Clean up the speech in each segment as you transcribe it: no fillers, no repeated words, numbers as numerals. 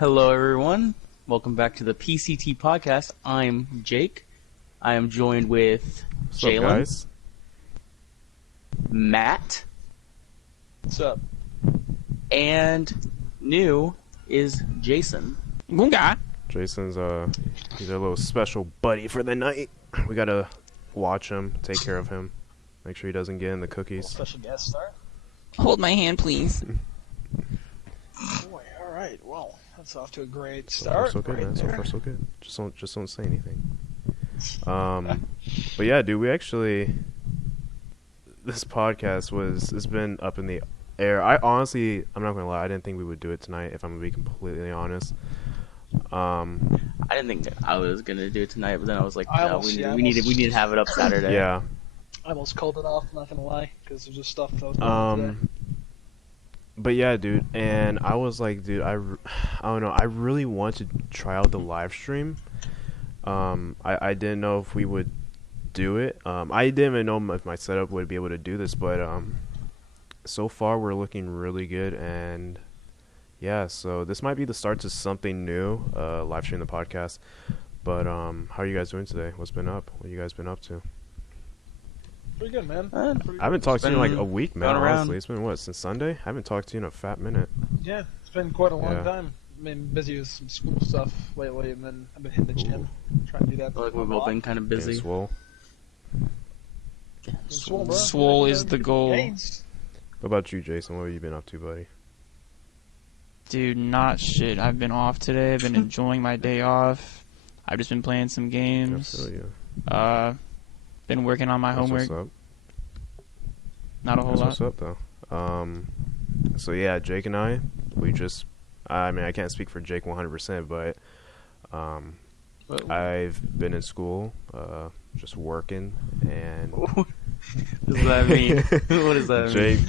Hello, everyone. Welcome back to the PCT Podcast. I'm Jake. I am joined with Jalen, Matt. What's up? And new is Jason. Gunga. Jason's he's our little special buddy for the night. We gotta watch him, take care of him, make sure he doesn't get in the cookies. Special guest star. Hold my hand, please. Boy, all right. Well, that's off to a great start. So far, so good, right man. there. So far, so good. Just don't say anything. But yeah, dude, we actually this podcast has been up in the air. I'm not gonna lie, I didn't think we would do it tonight. If I'm gonna be completely honest. I didn't think that I was gonna do it tonight, but then I was like, no, we need to have it up Saturday. Yeah. I almost called it off. Not gonna lie, because there's just stuff that was going on today. But yeah, dude, and I was like, dude, I don't know, I really want to try out the live stream. I didn't know if we would do it. I didn't even know if my setup would be able to do this, but so far we're looking really good, and yeah, so this might be the start to something new, live stream the podcast. But how are you guys doing today? What's been up? What you guys been up to? Pretty good, man. I haven't talked to you in like a week, man. Going around. Honestly, it's been since Sunday. I haven't talked to you in a fat minute. Yeah, it's been quite a long Yeah. time. I've been busy with some school stuff lately, and then I've been hitting the gym, trying to do that. I feel like we've all been kind of Getting busy. swole. Swole, bro. Swole is the goal. Gains. What about you, Jason? What have you been up to, buddy? Dude, not shit. I've been off today. I've been enjoying my day off. I've just been playing some I games. feel you. Been working on my That's homework. what's up. Not a whole That's lot. what's up, though. So yeah, Jake and I mean, I can't speak for Jake 100%, but I've been in school, just working, and What does that mean? What does that Jake,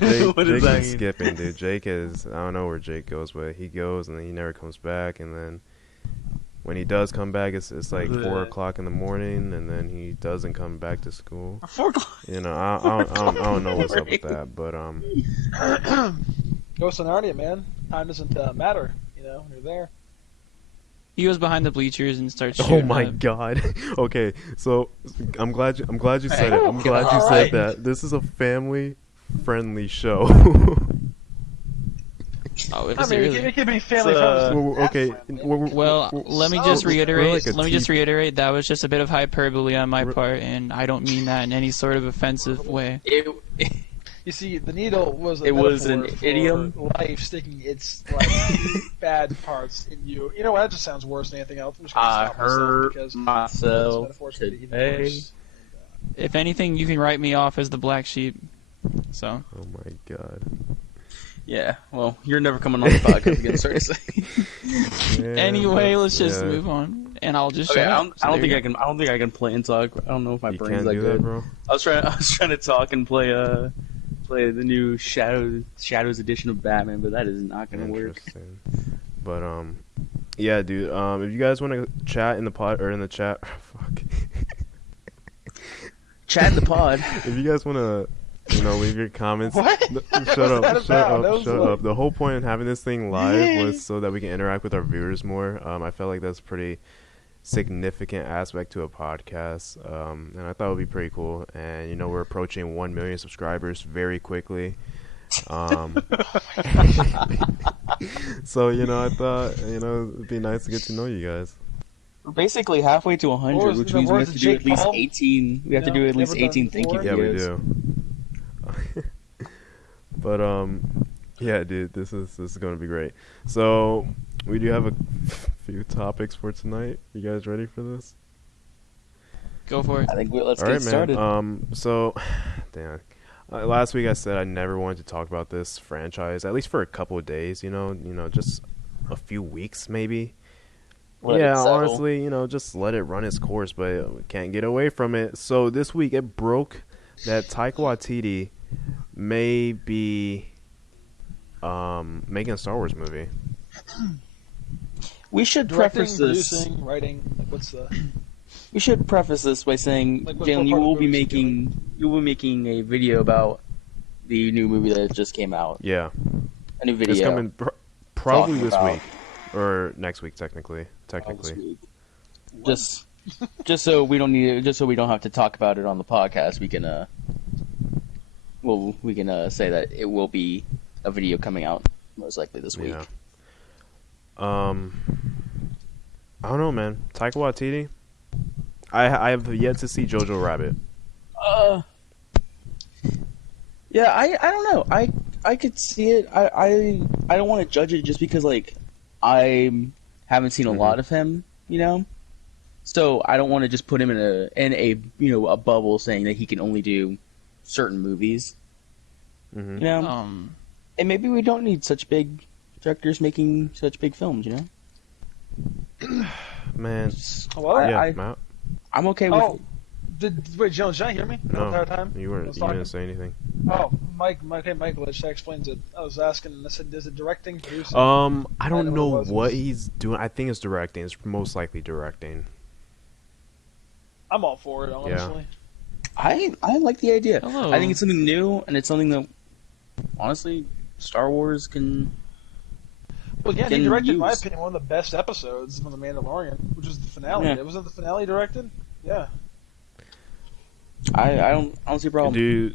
mean? What does Jake's that been mean? skipping, dude. Jake is, I don't know where Jake goes, but he goes and then he never comes back, and then when he does come back, it's like 4 o'clock in the morning, and then he doesn't come back to school. 4 o'clock. You know, I don't know what's up with that, but Ghost on Narnia, man. Time doesn't matter, when you're there. He goes behind the bleachers and starts oh shooting my up. god. Okay, so I'm glad you said it. I'm Oh, glad you all said right. that. This is a family-friendly show. Oh, I is it mean, really? it could be family So, friendly. Well, okay, Well, let me just we're reiterate. like a Let me just tea- reiterate. That was just a bit of hyperbole on my We're- part, and I don't mean that in any sort of offensive way. You see, the needle was a It was metaphor an for idiom. life sticking its bad parts in you. You know what? That just sounds worse than anything else. I'm just gonna I stop myself hurt because myself this metaphor's gonna be even today. worse. If anything, you can write me off as the black sheep. So. Oh my god. Yeah, well, you're never coming on the podcast again, sorry to say. Yeah, Anyway, let's just yeah. move on, and I'll just Okay, shut I up. don't So there think you I can. I don't think I can play and talk. I don't know if my You brain's can't that do good. that, bro. I was trying to talk and play the new Shadows edition of Batman, but that is not gonna work. Interesting. But yeah, dude. If you guys want to chat in the pod or in the chat, fuck. Chat in the pod. If you guys want to, leave your comments. What? Shut What's up! that Shut about? That up! was Shut like- up! The whole point of having this thing live Yay. was so that we can interact with our viewers more. I felt like that's a pretty significant aspect to a podcast, and I thought it would be pretty cool. And we're approaching 1 million subscribers very quickly. So I thought it'd be nice to get to know you guys. We're basically halfway to 100, What was which the means we words have to of do at Jake least Paul? 18. We have to No, do at least never done 18 thank you before. Yeah, we videos. do. But yeah, dude, this is gonna be great. So we do have a few topics for tonight. You guys ready for this? Go for it. I think let's All get right, started. man. So, damn. Last week I said I never wanted to talk about this franchise, at least for a couple of days. Just a few weeks maybe. Let it Yeah, settle. honestly, just let it run its course, but we can't get away from it. So this week it broke that Taika Waititi may be making a Star Wars movie. We should Directing, preface this. producing, writing. What's the? We should preface this by saying, Like, what Jalen, you part of will the be movie is he making a video about the new movie that just came out. Yeah, A new video. it's coming probably Talking this about- week. or next week technically. This week. Just so we don't have to talk about it on the podcast, we can say that it will be a video coming out most likely this week. Yeah. I don't know, man. Taika Waititi. I have yet to see Jojo Rabbit. Yeah, I don't know. I could see it. I don't want to judge it just because like I haven't seen a lot of him, you know. So I don't want to just put him in a a bubble saying that he can only do certain movies. You know, and maybe we don't need such big directors making such big films. You know, Man, Hello? I'm okay with. Wait, Jones, did I hear me the entire time? You weren't. You didn't say anything. Oh, Michael, that explains it. I was asking. I said, is it directing, producing? I don't know what he's doing. I think it's directing. It's most likely directing. I'm all for it, honestly. Yeah. I like the idea. Hello. I think it's something new, and it's something that, honestly, Star Wars can. Well, yeah, he directed, in my opinion, one of the best episodes of The Mandalorian, which was the finale. Yeah. Wasn't the finale directed? Yeah. I don't see a problem. Do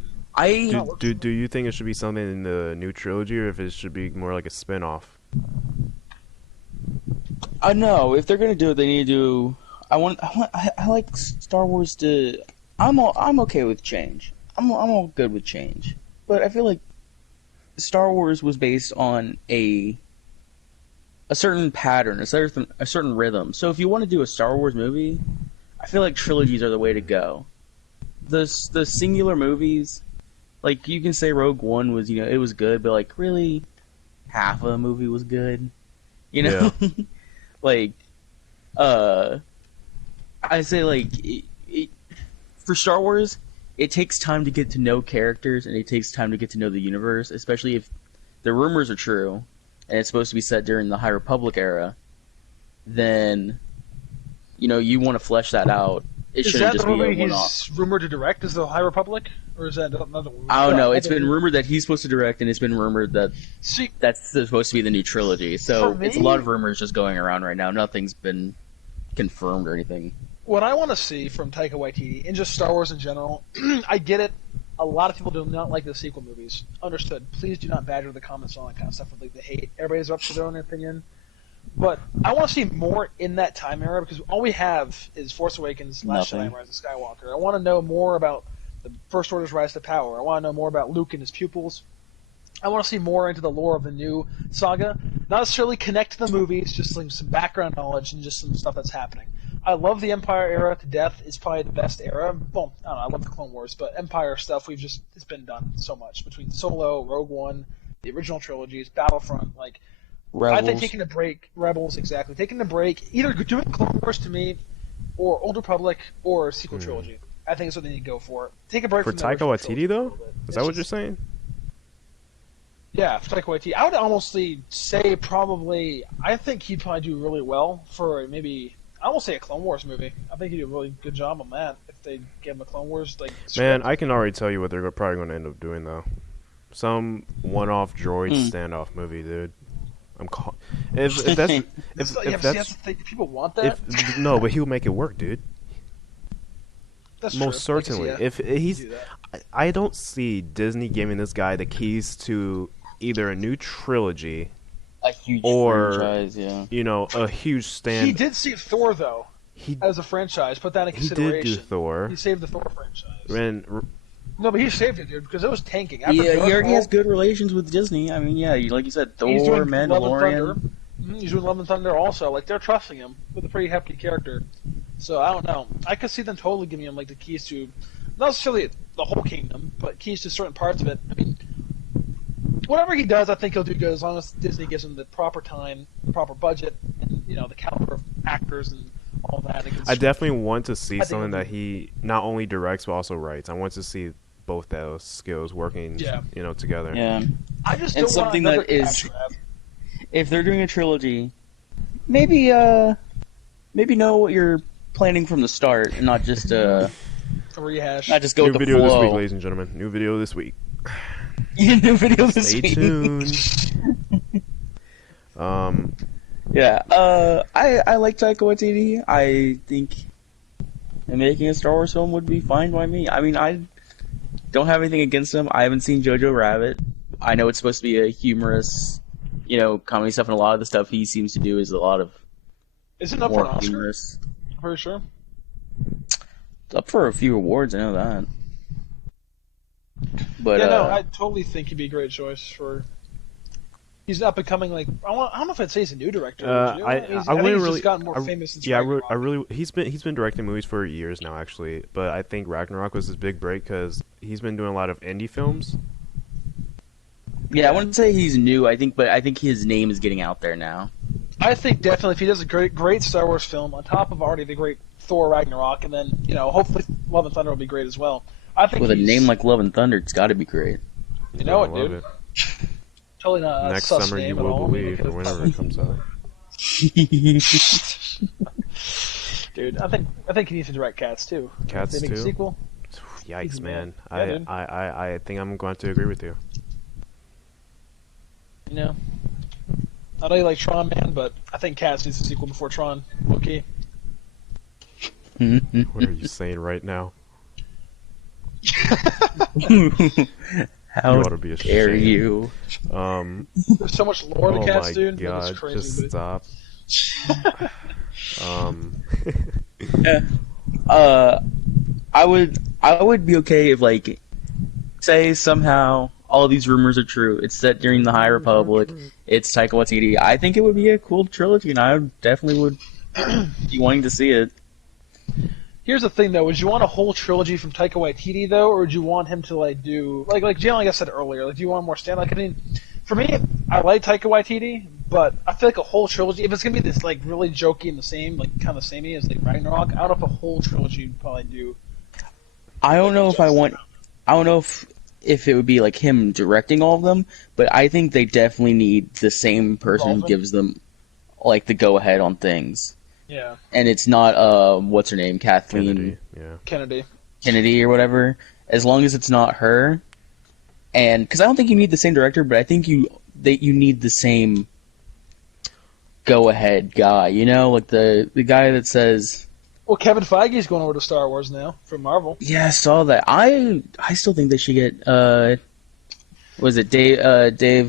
you think it should be something in the new trilogy, or if it should be more like a spin-off? No, if they're gonna do it, they need to do. I like Star Wars to. I'm okay with change. I'm all good with change, but I feel like Star Wars was based on a certain pattern, a certain rhythm. So if you want to do a Star Wars movie, I feel like trilogies are the way to go. The singular movies, like you can say Rogue One was, it was good, but like really, half of the movie was good, Yeah. Like, I say like for Star Wars, it takes time to get to know characters and it takes time to get to know the universe, especially if the rumors are true and it's supposed to be set during the High Republic era. Then, you want to flesh that out. It shouldn't just be a one-off. Is that the movie he's rumored to direct? Is the High Republic, or is that another one? I don't know. It's been rumored that he's supposed to direct, and it's been rumored that that's supposed to be the new trilogy. So it's a lot of rumors just going around right now. Nothing's been confirmed or anything. What I want to see from Taika Waititi, and just Star Wars in general, I get it. A lot of people do not like the sequel movies. Understood. Please do not badger the comments on all that kind of stuff with like the hate. Everybody's up to their own opinion. But I want to see more in that time era because all we have is Force Awakens, Last Jedi, Rise of Skywalker. I want to know more about the First Order's rise to power. I want to know more about Luke and his pupils. I want to see more into the lore of the new saga. Not necessarily connect to the movies, just like some background knowledge and just some stuff that's happening. I love the Empire era to death. It's probably the best era. Well, I don't know. I love the Clone Wars, but Empire stuff, it's been done so much between Solo, Rogue One, the original trilogies, Battlefront, like. Rebels. I think taking a break, Rebels, exactly. Taking a break, either doing Clone Wars to me, or Old Republic, or sequel trilogy. I think that's what they need to go for. Take a break for from Taika Waititi, though? Is that what you're saying? Yeah, for Taika Waititi. I would honestly say probably, I think he'd probably do really well for maybe, I won't say a Clone Wars movie. I think he'd do a really good job on that if they gave him a Clone Wars. Man, I can already tell you what they're probably going to end up doing, though. Some one-off droid standoff movie, dude. If that's people want that. No, but he'll make it work, dude. That's most true. certainly. If he's, I don't see Disney giving this guy the keys to either a new trilogy, a huge franchise, a huge stand. He did see Thor though, as a franchise. Put that in consideration. He did do Thor. He saved the Thor franchise. No, but he saved it, dude, because it was tanking. He already has good relations with Disney. I mean, like you said, Thor, Mandalorian. He's doing Love and Thunder also. Like, they're trusting him with a pretty hefty character. So, I don't know. I could see them totally giving him, like, the keys to, not necessarily the whole kingdom, but keys to certain parts of it. I mean, whatever he does, I think he'll do good as long as Disney gives him the proper time, the proper budget, and, the caliber of actors and all that. I definitely want to see something that he not only directs but also writes. I want to see both those skills working, together. Yeah, I just and something that is, if they're doing a trilogy, maybe know what you're planning from the start, and not just a rehash. Not just go New with the video flow. this week, ladies and gentlemen. New video this week. New video this week. Stay tuned. Yeah. I like Taika Waititi. I think making a Star Wars film would be fine by me. I mean, I don't have anything against him. I haven't seen Jojo Rabbit. I know it's supposed to be a humorous, comedy stuff, and a lot of the stuff he seems to do is a lot of Isn't it up for more an Oscar? humorous. I'm pretty sure. It's up for a few awards, I know that. But Yeah, no, I totally think he'd be a great choice for. He's up and coming. Like I don't know if I'd say he's a new director. would you? I think wouldn't he's really. just gotten more famous since Yeah, Ragnarok. he's been directing movies for years now, actually. But I think Ragnarok was his big break because he's been doing a lot of indie films. yeah, I wouldn't say he's new. I think his name is getting out there now. I think definitely if he does a great Star Wars film on top of already the great Thor Ragnarok, and then hopefully Love and Thunder will be great as well. I think With a name like Love and Thunder, it's got to be great. you know I it, love dude. it. Totally not a Next sus summer, name you at will all. believe, or whenever it comes out. Dude, I think he needs to direct Cats too. Cats if they make too? a sequel. Yikes, man! Yeah, dude. I think I'm going to agree with you. You know, I know you like Tron, man, but I think Cats needs a sequel before Tron. Okay. What are you saying right now? How You ought to be dare ashamed. you? There's so much lore to Oh Cats, my dude. god! It's crazy, Just but- stop. I would be okay if, like, say somehow all these rumors are true. It's set during the High Republic. It's Taika Waititi. I think it would be a cool trilogy, and I definitely would be wanting to see it. Here's the thing, though. Would you want a whole trilogy from Taika Waititi, though, or would you want him to do like Jalen, like I said earlier? Like, do you want more stand? Like, I mean, for me, I like Taika Waititi, but I feel like a whole trilogy. If it's gonna be this like really jokey and the same, like kind of samey as like Ragnarok, I don't know if a whole trilogy would probably do. I don't know if I want. I don't know if it would be like him directing all of them, but I think they definitely need the same person who Involvement? gives them like the go ahead on things. Yeah, And it's not what's her name, Kathleen Kennedy, yeah. Kennedy. Or whatever. As long as it's not her, and because I don't think you need the same director, but I think you need the same go ahead guy. Like the guy that says. Well, Kevin Feige's going over to Star Wars now from Marvel. Yeah, I saw that. I still think they should get was it Dave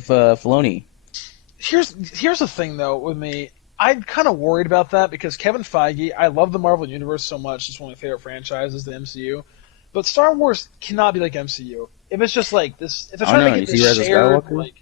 Filoni? Here's the thing though with me. I'm kind of worried about that because Kevin Feige, I love the Marvel Universe so much. It's one of my favorite franchises, the MCU. But Star Wars cannot be like MCU. If it's just like this, if they're trying to make you see this Rise of shared, Skywalker? like,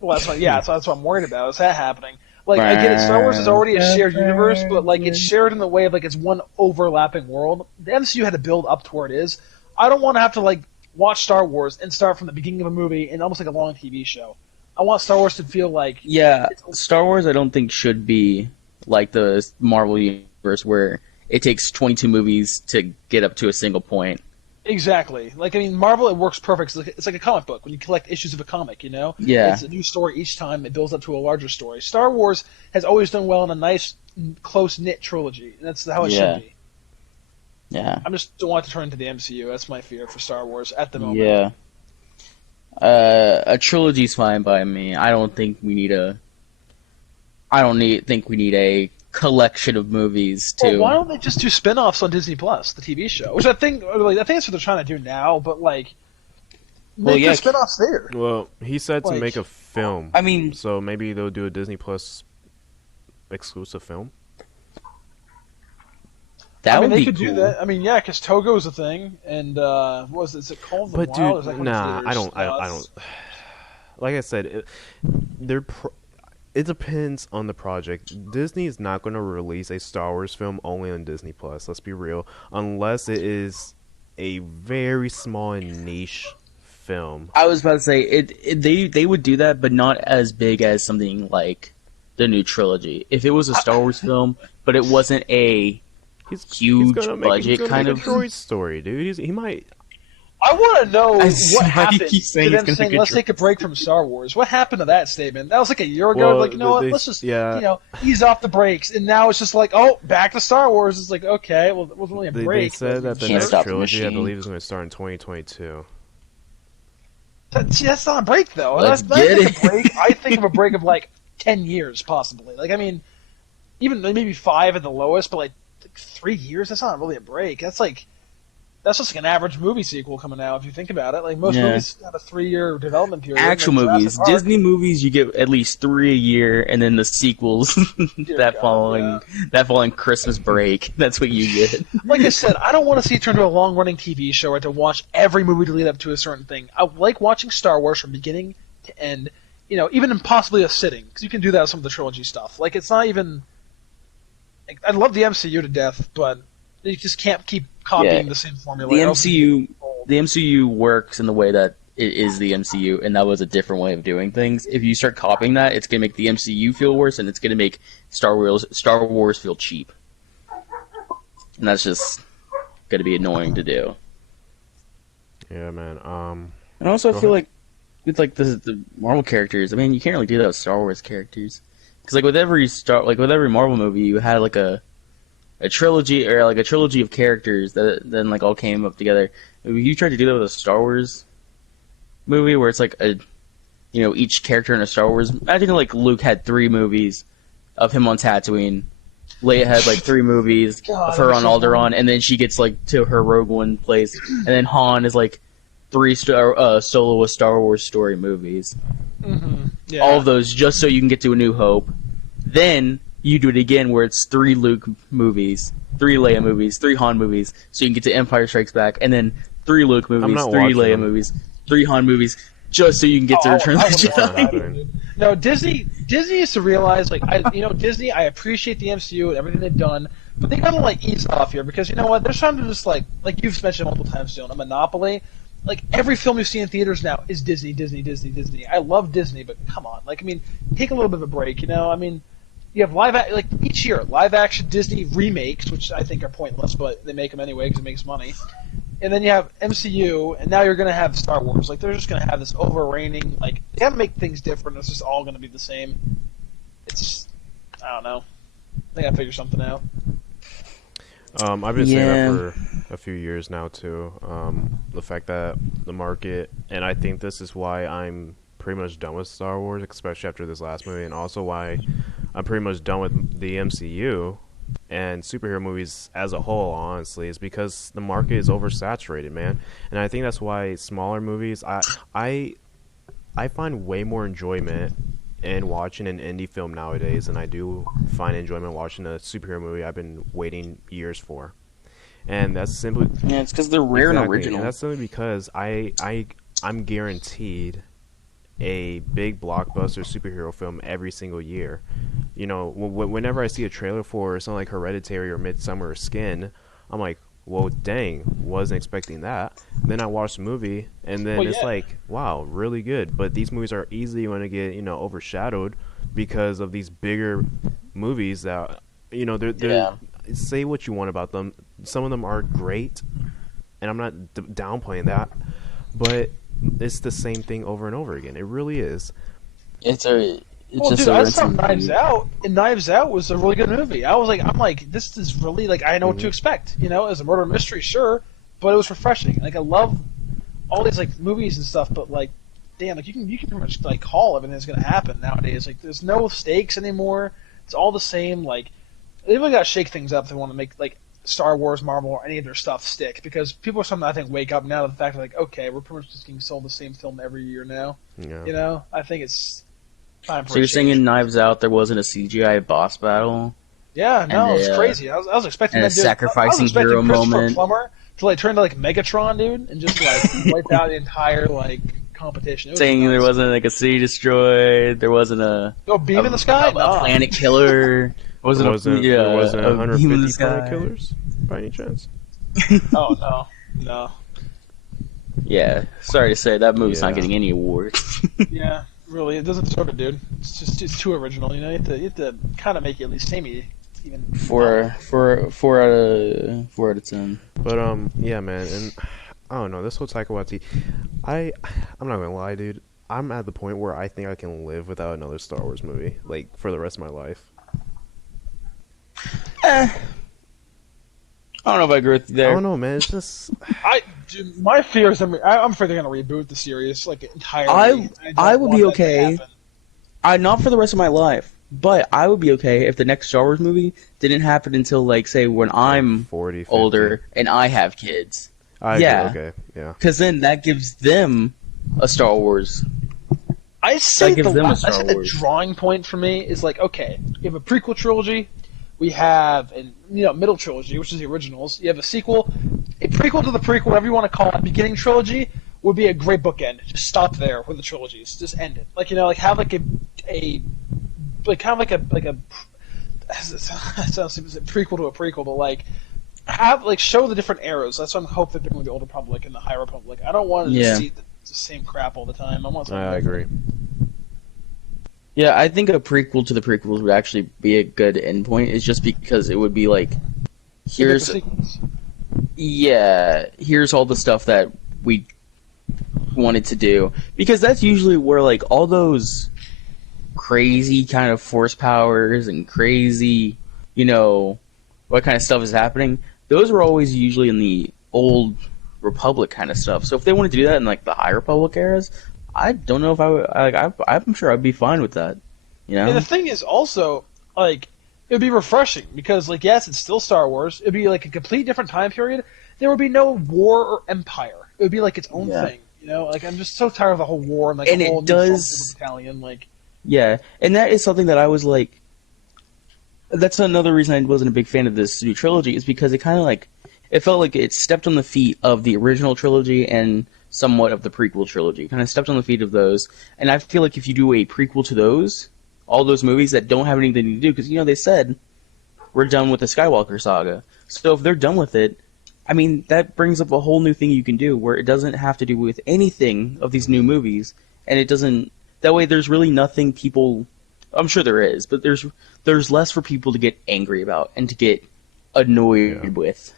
well, that's what I'm worried about. Is that happening? Like, I get it. Star Wars is already a shared universe, but like it's shared in the way of like it's one overlapping world. The MCU had to build up to where it is. I don't want to have to like watch Star Wars and start from the beginning of a movie and almost like a long TV show. I want Star Wars to feel like Yeah, Star Wars I don't think should be like the Marvel Universe where it takes 22 movies to get up to a single point. exactly. Like I mean, Marvel it works perfect. It's like a comic book when you collect issues of a comic. Yeah. It's a new story each time. It builds up to a larger story. Star Wars has always done well in a nice, close knit trilogy, and that's how it Yeah. should be. Yeah. I just don't want it to turn into the MCU. That's my fear for Star Wars at the moment. Yeah. A trilogy's fine by me. I don't think we need a collection of movies Well, to. why don't they just do spin-offs on Disney Plus, the TV show? Which I think that's what they're trying to do now. But like, Well, make yeah, the spin-offs there. Well, he said to Like- make a film. I mean, So maybe they'll do a Disney Plus exclusive film. that I mean, would they be could cool. do that. I mean, yeah, because Togo's a thing, and what was it? Is it called the But Wild? dude, or is that one nah, of I the don't. I don't. Like I said, it depends on the project. Disney is not going to release a Star Wars film only on Disney Plus. Let's be real, unless it is a very small and niche film. I was about to say they would do that, but not as big as something like the new trilogy. If it was a Star Wars film, but it wasn't a huge budget kind of Droid story, dude. He might. I want to know I what see why you happened keep saying to it's them gonna saying, make a let's take a break from Star Wars. What happened to that statement? That was like a year ago. Well, Like, you know what? they- Let's just, yeah. ease off the brakes. And now it's just like, oh, back to Star Wars. It's like, okay, well, it wasn't really a They break. said that the Can't next stop the trilogy, I machine. believe, is going to start in 2022. See, that's not a break, though. Let's That's get a break. I think of a break of like 10 years, possibly. Like, I mean, even maybe 5 at the lowest, but like 3 years, that's not really a break. That's just like an average movie sequel coming out, if you think about it. Like, most movies have a 3-year development period. Actual like movies. Jurassic Park. Disney movies, you get at least 3 a year, and then the sequels that following Christmas break. That's what you get. Like I said, I don't want to see it turn into a long-running TV show where I have to watch every movie to lead up to a certain thing. I like watching Star Wars from beginning to end, even in possibly a sitting, because you can do that with some of the trilogy stuff. Like, it's not even... Like, I love the MCU to death, but you just can't keep copying the same formula. The MCU works in the way that it is the MCU, and that was a different way of doing things. If you start copying that, it's gonna make the MCU feel worse, and it's gonna make Star Wars feel cheap, and that's just gonna be annoying to do. Yeah, man. And also, I feel like with like the Marvel characters, I mean, you can't really do that with Star Wars characters, because like with every Marvel movie, you had like a trilogy or like a trilogy of characters that then like all came up together. If you tried to do that with a Star Wars movie where it's like each character in a Star Wars, imagine like Luke had 3 movies of him on Tatooine, Leia had like 3 movies of her on Alderaan, and then she gets like to her Rogue One place, and then Han is like 3 solo Star Wars story movies. Mm-hmm. Yeah. All of those just so you can get to A New Hope. Then you do it again where it's 3 Luke movies, 3 Leia movies, 3 Han movies, so you can get to Empire Strikes Back, and then 3 Luke movies, 3 Leia movies, 3 Han movies, just so you can get to Return of the Jedi. No, Disney needs to realize, like, Disney, I appreciate the MCU and everything they've done, but they gotta, like, ease off here, because you know what, they're trying to just, like you've mentioned multiple times, Dylan, a monopoly. Like, every film you see in theaters now is Disney, Disney, Disney, Disney. I love Disney, but come on. Like, I mean, take a little bit of a break, I mean, you have like each year, live-action Disney remakes, which I think are pointless, but they make them anyway because it makes money. And then you have MCU, and now you're going to have Star Wars. Like, they're just going to have this overreigning, like, they got to make things different. It's just all going to be the same. It's, I don't know. They got to figure something out. I've been saying that for a few years now, too. The fact that the market, and I think this is why I'm pretty much done with Star Wars, especially after this last movie, and also why I'm pretty much done with the MCU and superhero movies as a whole, honestly, is because the market is oversaturated, man. And I think that's why smaller movies, I find way more enjoyment in watching an indie film nowadays than I do find enjoyment watching a superhero movie I've been waiting years for. And that's simply... Yeah, it's because they're rare and original. And that's simply because I'm guaranteed a big blockbuster superhero film every single year. Whenever I see a trailer for something like Hereditary or Midsummer or Skin, I'm like, well, dang, wasn't expecting that. Then I watch the movie, and then it's like, wow, really good. But these movies are easily going to get, overshadowed because of these bigger movies that, they're say what you want about them. Some of them are great, and I'm not downplaying that, but it's the same thing over and over again. It really is. I saw Knives Out, and Knives Out was a really good movie. I'm like, this is really, like, I know what to expect. As a murder mystery, sure, but it was refreshing. Like, I love all these, like, movies and stuff, but, like, damn, like, you can pretty much, like, call everything that's going to happen nowadays. Like, there's no stakes anymore. It's all the same. Like, they really got to shake things up if they want to make, like, Star Wars, Marvel, or any of their stuff stick, because people are starting to, I think, wake up now to the fact that, like, okay, we're pretty much just getting sold the same film every year now. Yeah. I think it's time for So you're saying in Knives Out there wasn't a CGI boss battle? Yeah, no, it's crazy. I was expecting and that a sacrificing hero moment. Plummer to, like, turn into, like, Megatron, dude, and just, like, wipe out the entire, like, competition. Saying there wasn't, like, a city destroyed, there wasn't a beam in the sky, a planet killer. There wasn't 150 planet killer killers by any chance? Oh no. Yeah, sorry to say that movie's not getting any awards. Yeah, really, it doesn't deserve it, dude. It's too original. You have to kind of make it at least samey. Even 4 out of 10. But yeah, man, and I don't know, this whole Taika Waititi, I'm not gonna lie, dude. I'm at the point where I think I can live without another Star Wars movie, like, for the rest of my life. I don't know if I agree with you there. I don't know, man. It's just my fear is I'm afraid they're gonna reboot the series like entirely. I would be okay. Not for the rest of my life, But I would be okay if the next Star Wars movie didn't happen until, like, say, when I'm 40, 50. older and I have kids. I Yeah. agree, okay, yeah. Because then that gives them a Star Wars. I say gives them a I Star say the Wars. drawing point for me is like, okay, you have a prequel trilogy, we have a middle trilogy, which is the originals. You have a sequel, a prequel to the prequel, whatever you want to call it. Beginning trilogy would be a great bookend. Just stop there with the trilogies. Just end it. Like have like a kind of like a it sounds like a prequel to a prequel, but like show the different eras. That's what I hope they're doing with the Old Republic and the High Republic. I don't want to just see the same crap all the time. I want something I agree. Yeah, I think a prequel to the prequels would actually be a good endpoint. It's just because it would be like, here's all the stuff that we wanted to do. Because that's usually where like all those crazy kind of force powers and crazy, what kind of stuff is happening. Those were always usually in the Old Republic kind of stuff. So if they wanted to do that in like the High Republic eras, I don't know if I would. I'm sure I'd be fine with that. And the thing is also like it would be refreshing because like yes, it's still Star Wars. It'd be like a complete different time period. There would be no war or empire. It would be like its own thing. Like I'm just so tired of the whole war and like and the whole it does battalion. Like and that is something that I was like. That's another reason I wasn't a big fan of this new trilogy is because it kind of like it felt like it stepped on the feet of the original trilogy and somewhat of the prequel trilogy. Kind of stepped on the feet of those. And I feel like if you do a prequel to those, all those movies that don't have anything to do, because, they said, we're done with the Skywalker saga. So if they're done with it, I mean, that brings up a whole new thing you can do where it doesn't have to do with anything of these new movies. And it doesn't, that way there's really nothing people, I'm sure there is, but there's less for people to get angry about and to get annoyed with.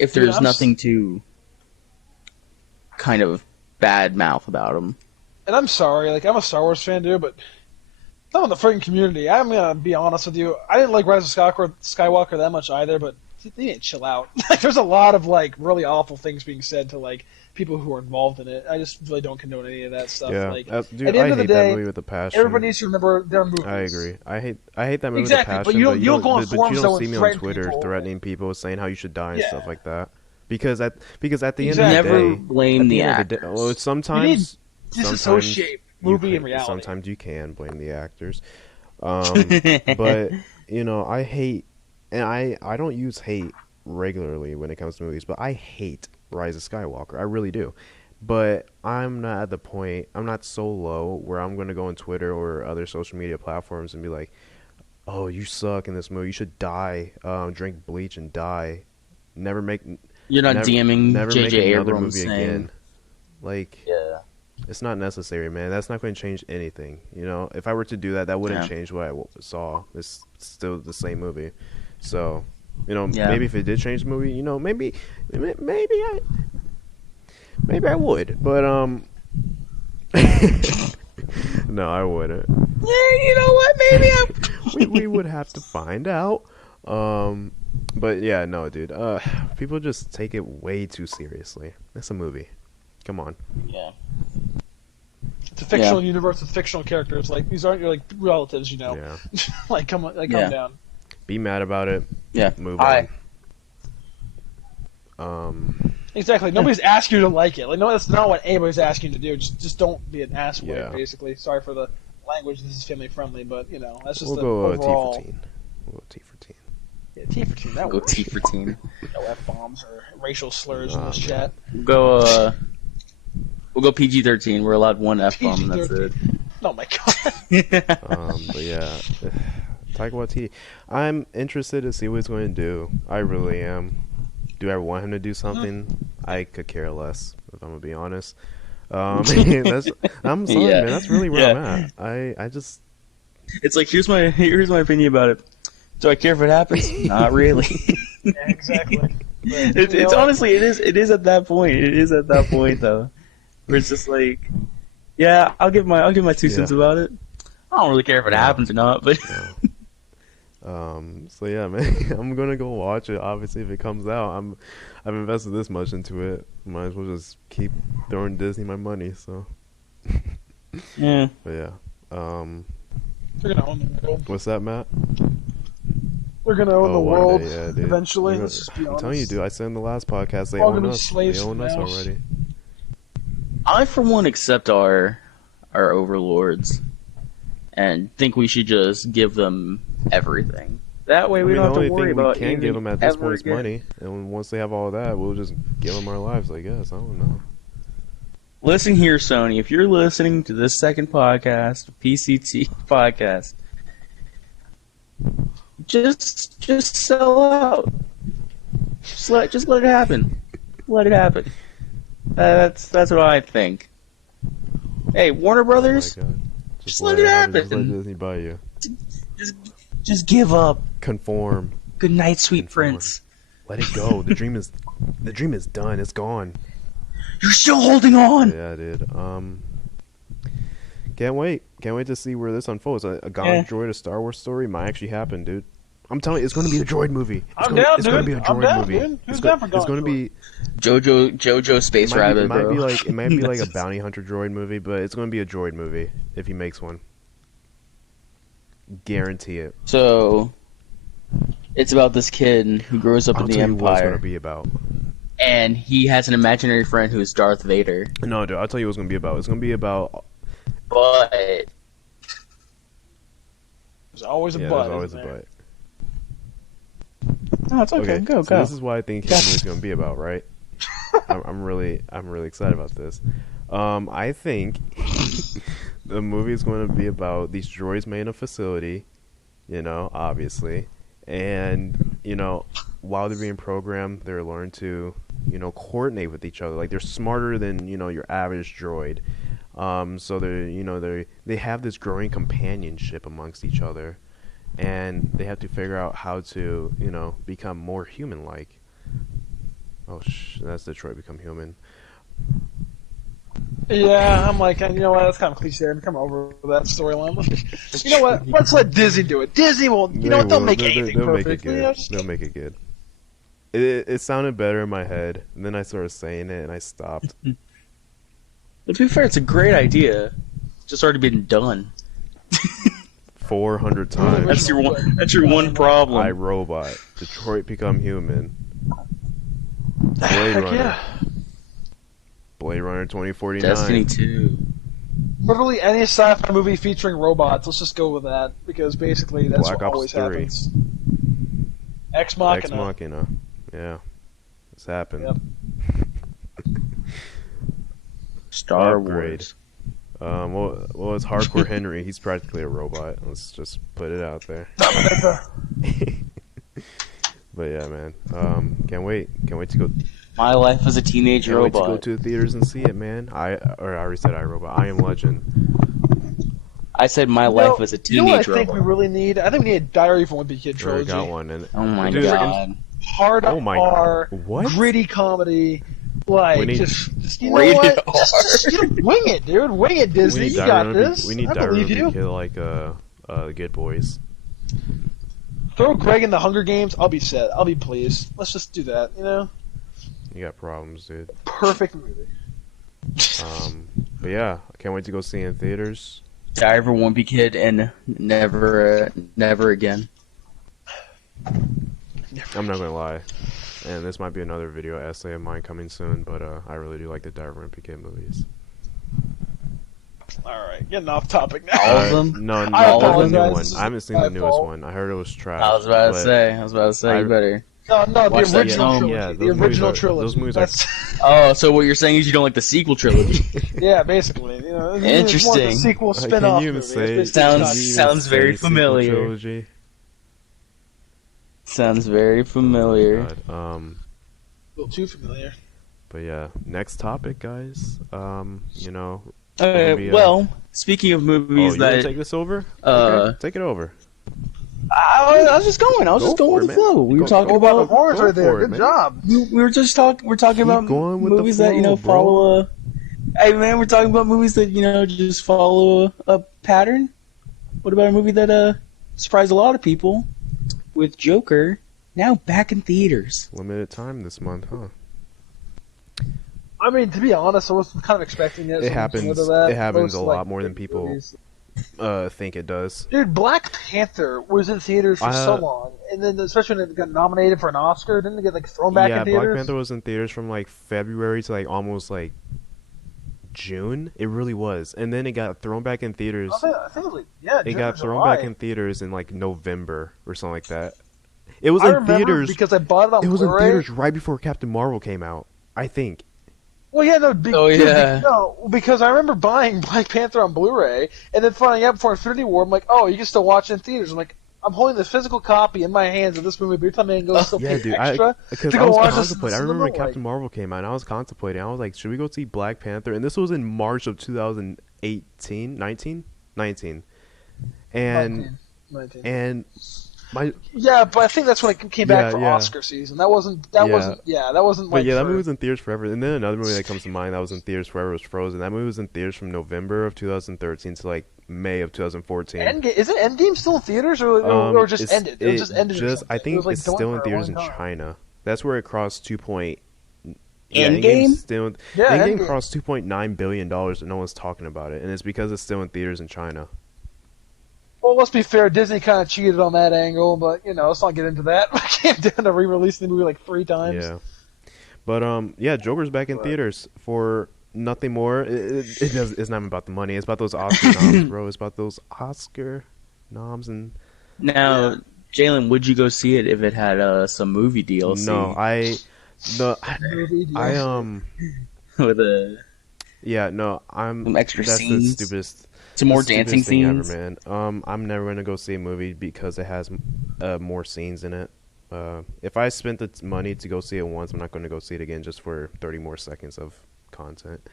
If there's nothing to kind of bad mouth about them. And I'm sorry, like I'm a Star Wars fan, dude, but not in the freaking community. I'm gonna be honest with you. I didn't like Rise of Skywalker that much either, but they didn't chill out. Like, there's a lot of like really awful things being said to like people who are involved in it. I just really don't condone any of that stuff. Yeah, like, dude, at the end of the hate day, that movie with a passion. everybody needs to remember their movies. I agree. I hate that movie Exactly, with but a passion. you don't go on forums you though don't see and me on threaten Twitter people. threatening people, saying how you should die and stuff like that. Because at the end of the Never day, blame the end of the day, actors. well, sometimes Disassociate movie and reality. Sometimes you can blame the actors, but I hate, and I don't use hate regularly when it comes to movies, but I hate Rise of Skywalker. I really do. But I'm not at the point. I'm not so low where I'm going to go on Twitter or other social media platforms and be like, "Oh, you suck in this movie. You should die. Drink bleach and die. Never make." You're not DMing J.J. Abrams movie saying, again. Like, it's not necessary, man. That's not going to change anything. If I were to do that, that wouldn't change what I saw. It's still the same movie. So, maybe if it did change the movie, maybe I would. But no, I wouldn't. Yeah, you know what? Maybe we would have to find out. But yeah, no, dude. People just take it way too seriously. It's a movie. Come on. Yeah. It's a fictional universe with fictional characters. Like, these aren't your like relatives, Yeah. Like, come down. Be mad about it. Yeah. Move on. Exactly. Nobody's asked you to like it. Like, no, that's not what anybody's asking you to do. Just don't be an asswipe. Basically. Sorry for the language. This is family friendly, but that's just we'll the go overall. T for teen. We'll go T for teen. Yeah, T for teen. That Go works. T for teen. No F-bombs or racial slurs in this chat. We'll go PG-13. We're allowed one F-bomb, and that's it. Oh my god. But yeah, Taika Waititi. I'm interested to see what he's going to do. I really am. Do I want him to do something? I could care less, if I'm gonna be honest. I'm sorry, man. That's really where I'm at. I just. It's like here's my opinion about it. Do I care if it happens? Not really. Yeah, exactly. But, it's honestly it is at that point. It is at that point though, where it's just like, yeah, I'll give my 2 cents about it. I don't really care if it happens or not, but. So yeah, man, I'm gonna go watch it. Obviously, if it comes out, I've invested this much into it. Might as well just keep throwing Disney my money. So. Yeah. But yeah. They're gonna own the world. What's that, Matt? They're gonna own the one world day, yeah, dude. eventually. They're Let's just be I'm honest. telling you, dude. I said in the last podcast they All own gonna be us. slaves They own to us mouse. already. I, for one, accept our overlords and think we should just give them everything. That way we don't have to worry about the only thing we can give them at this ever point is again. money, and once they have all that, we'll just give them our lives. I guess I don't know. Listen here, Sony. If you're listening to this second podcast, PCT Podcast, just sell out. Just let it happen. Let it happen. That's what I think. Hey, Warner Brothers, Oh my God. just let it happen. Just let Disney buy you. Just give up. Conform. Good night, sweet Conform. prince. Let it go. The dream is done. It's gone. You're still holding on. Yeah, dude. Can't wait. Can't wait to see where this unfolds. A Gone Droid, a Star Wars story might actually happen, dude. I'm telling you, it's going to be a droid movie. I'm down, It's going to dude. be a I'm droid down, movie. dude. Who's It's down for It's going to be. Jojo Space Rabbit, It might bro. be like a bounty hunter droid movie, but it's going to be a droid movie if he makes one. Guarantee it. So, it's about this kid who grows up I'll in the tell you what it's going Empire, to be about. and he has an imaginary friend who is Darth Vader. No, dude, I'll tell you what it's going to be about. It's going to be about. But There's always a Yeah, but. there's always a isn't there? but. no, it's okay. Go. So this is what I think his movie's going to be about, right? I'm really excited about this. I think the movie is going to be about these droids made in a facility, obviously, and while they're being programmed, they're learning to coordinate with each other. Like they're smarter than your average droid. So they have this growing companionship amongst each other, and they have to figure out how to become more human-like. Oh, that's Detroit Become Human. Yeah, I'm like, you know what? That's kind of cliche. I'm coming over that storyline. You know what? Let's let Disney do it. Disney will. You know what? They'll make anything perfect. They'll make it good. It sounded better in my head, and then I started saying it, and I stopped. to be fair, it's a great idea. It's just already been done. 400 times. That's your one problem. iRobot. Detroit Become Human. Blade Heck Runner. yeah. Blade Runner 2049. Destiny 2. Literally any sci-fi movie featuring robots. Let's just go with that because basically that's Black what Ops always 3. happens. Ex Machina. Ex Machina. Yeah. It's happened. Yep. Star Upgrade. Wars. Well, it's Hardcore Henry. He's practically a robot. Let's just put it out there. But yeah, man. Can't wait. Can't wait to go. My life as a teenage Can't wait to robot. go to the theaters and see it, man. I already said iRobot. I Am Legend. I said my life as a You know what I teenage think robot. we really need? I think we need a Diary from a Wimpy Kid I already trilogy. got one. And Oh my Dude, god. Hard Oh my R, God. What? gritty comedy. Like, We need- just you know Rated what? R. Just wing it, dude. Wing it, Disney. We need You got Diary this. We need I Diary believe of a you. Kid like Good Boys. Throw Greg in the Hunger Games. I'll be set. I'll be pleased. Let's just do that. You got problems, dude. Perfect movie. But yeah, I can't wait to go see it in theaters. Diary of a Wimpy Kid and never again. I'm not gonna lie, and this might be another video essay of mine coming soon, but I really do like the Diary of a Wimpy Kid movies. All right, getting off topic now. All of them? No, I not the new apologize. one. This is I haven't seen my the newest fault. one. I heard it was trash. I was about to but say. You better. No, the Watch that original film. trilogy. Yeah, the those movies original are- trilogy. those movies are- That's, Oh, so what you're saying is you don't like the sequel trilogy? yeah, basically. It's more of a Interesting. sequel Can spin-off you even movie. say? It's basically Sounds- can you even sounds very say sequel familiar. trilogy? Sounds very familiar. God. a little too familiar. But yeah, next topic, guys. Okay, Maybe, well, speaking of Oh, movies you wanna that take this over? uh, Okay, take it over. I was just going. I was Go just going for with it, the man. flow. We were Go- talking go about. The horns Go right there. for it, Good man. job. We were just talking. We're talking Keep about going with the movies that flow, bro. follow a. Hey man, we're talking about movies that just follow a pattern. What about a movie that surprised a lot of people with Joker now back in theaters? Limited time this month, huh? I mean, to be honest, I was kind of expecting it. It happens. It happens a lot more than people think it does. Dude, Black Panther was in theaters for so long, and then especially when it got nominated for an Oscar, didn't it get like thrown back in theaters? Yeah, Black Panther was in theaters from like February to like almost like June. It really was, and then it got thrown back in theaters. I think it was like, yeah, It June got or thrown July. back in theaters in like November or something like that. It was I in remember theaters because I bought it on It was in Blu-ray. theaters right before Captain Marvel came out, I think. Well, yeah, no, because I remember buying Black Panther on Blu-ray and then finding out before Infinity War, I'm like, oh, you can still watch it in theaters. I'm like, I'm holding the physical copy in my hands of this movie, but you're telling me I can go still Yeah, pay dude, extra because to I go was watch this? contemplating. I remember when Captain Marvel came out, and I was contemplating. I was like, should we go see Black Panther? And this was in March of 2018, 19? And 19. and my Yeah, but I think that's when it came back for yeah. Oscar season. That wasn't like. But yeah, that movie was in theaters forever. And then another movie that comes to mind that was in theaters forever was Frozen. That movie was in theaters from November of 2013 to like May of 2014. Isn't Endgame still in theaters or just ended? It just ended. I think like it's still in theaters in China. That's where it crossed 2. Endgame? Endgame crossed $2.9 billion and no one's talking about it, and it's because it's still in theaters in China. Well, let's be fair. Disney kind of cheated on that angle, but let's not get into that. I can't down to re-releasing the movie like 3 times. Yeah, but Joker's back in theaters for nothing more. It's not about the money. It's about those Oscar noms, bro. It's about those Oscar noms and. Now, Jalen, would you go see it if it had some movie DLC? No, with a some extra that's scenes. the stupidest. Some more the stupidest dancing thing scenes. ever, man. I'm never gonna go see a movie because it has more scenes in it. If I spent the money to go see it once, I'm not gonna go see it again just for 30 more seconds of content.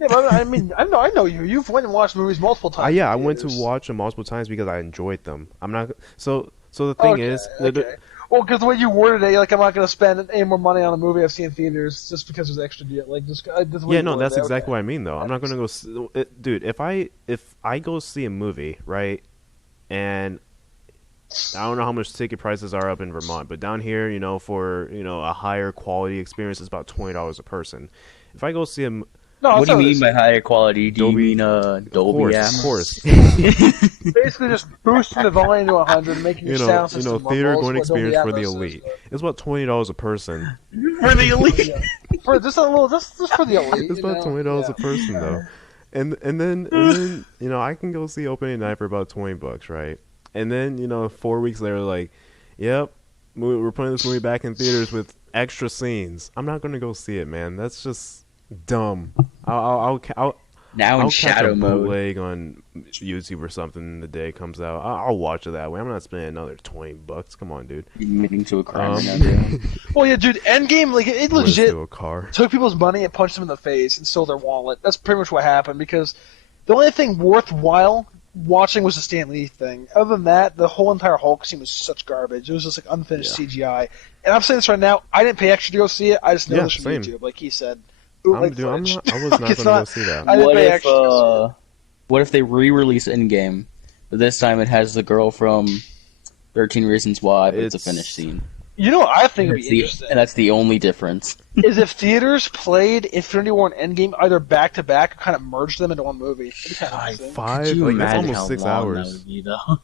Yeah, but I mean, I know you. You've went and watched movies multiple times. I went to watch them multiple times because I enjoyed them. I'm not so the thing is. Well, because the way you worded it, you're like, I'm not going to spend any more money on a movie I've seen in theaters just because there's extra deal. Like, that's exactly what I mean, though. I'm not going to go, dude. If I go see a movie, right, and I don't know how much ticket prices are up in Vermont, but down here, for a higher quality experience, it's about $20 a person. If I go see a what do you mean by higher quality? Do you mean Dolby Atmos? Of course. Basically, just boosting the volume to 100, making your sound system more theater close, going what experience Dolby for the Atmos elite. is. It's about $20 a person. For the elite. For just for the elite. It's about $20 a person, though. And then I can go see opening night for about $20, right? And then 4 weeks later, like, yep, we're putting this movie back in theaters with extra scenes. I'm not gonna go see it, man. That's just dumb. I'll now in shadow catch a mode. bootleg on YouTube or something the day it comes out. I'll watch it that way. I'm not spending another $20. Come on, dude. Admitting to a crime right now, dude. Well, yeah, dude, Endgame, like, it legit to a car. took people's money and punched them in the face and stole their wallet. That's pretty much what happened, because the only thing worthwhile watching was the Stan Lee thing. Other than that, the whole entire Hulk scene was such garbage. It was just like unfinished CGI. And I'm saying this right now, I didn't pay extra to go see it. I just know this from same. YouTube, like he said. I was not going to go see that. What if they re-release Endgame, but this time it has the girl from 13 Reasons Why, but it's a finished scene? You know what I think would be interesting? And that's the only difference. Is if theaters played Infinity War and Endgame either back to back or kind of merged them into one movie. God, 5? Like, that's almost 6 hours. That would be, though?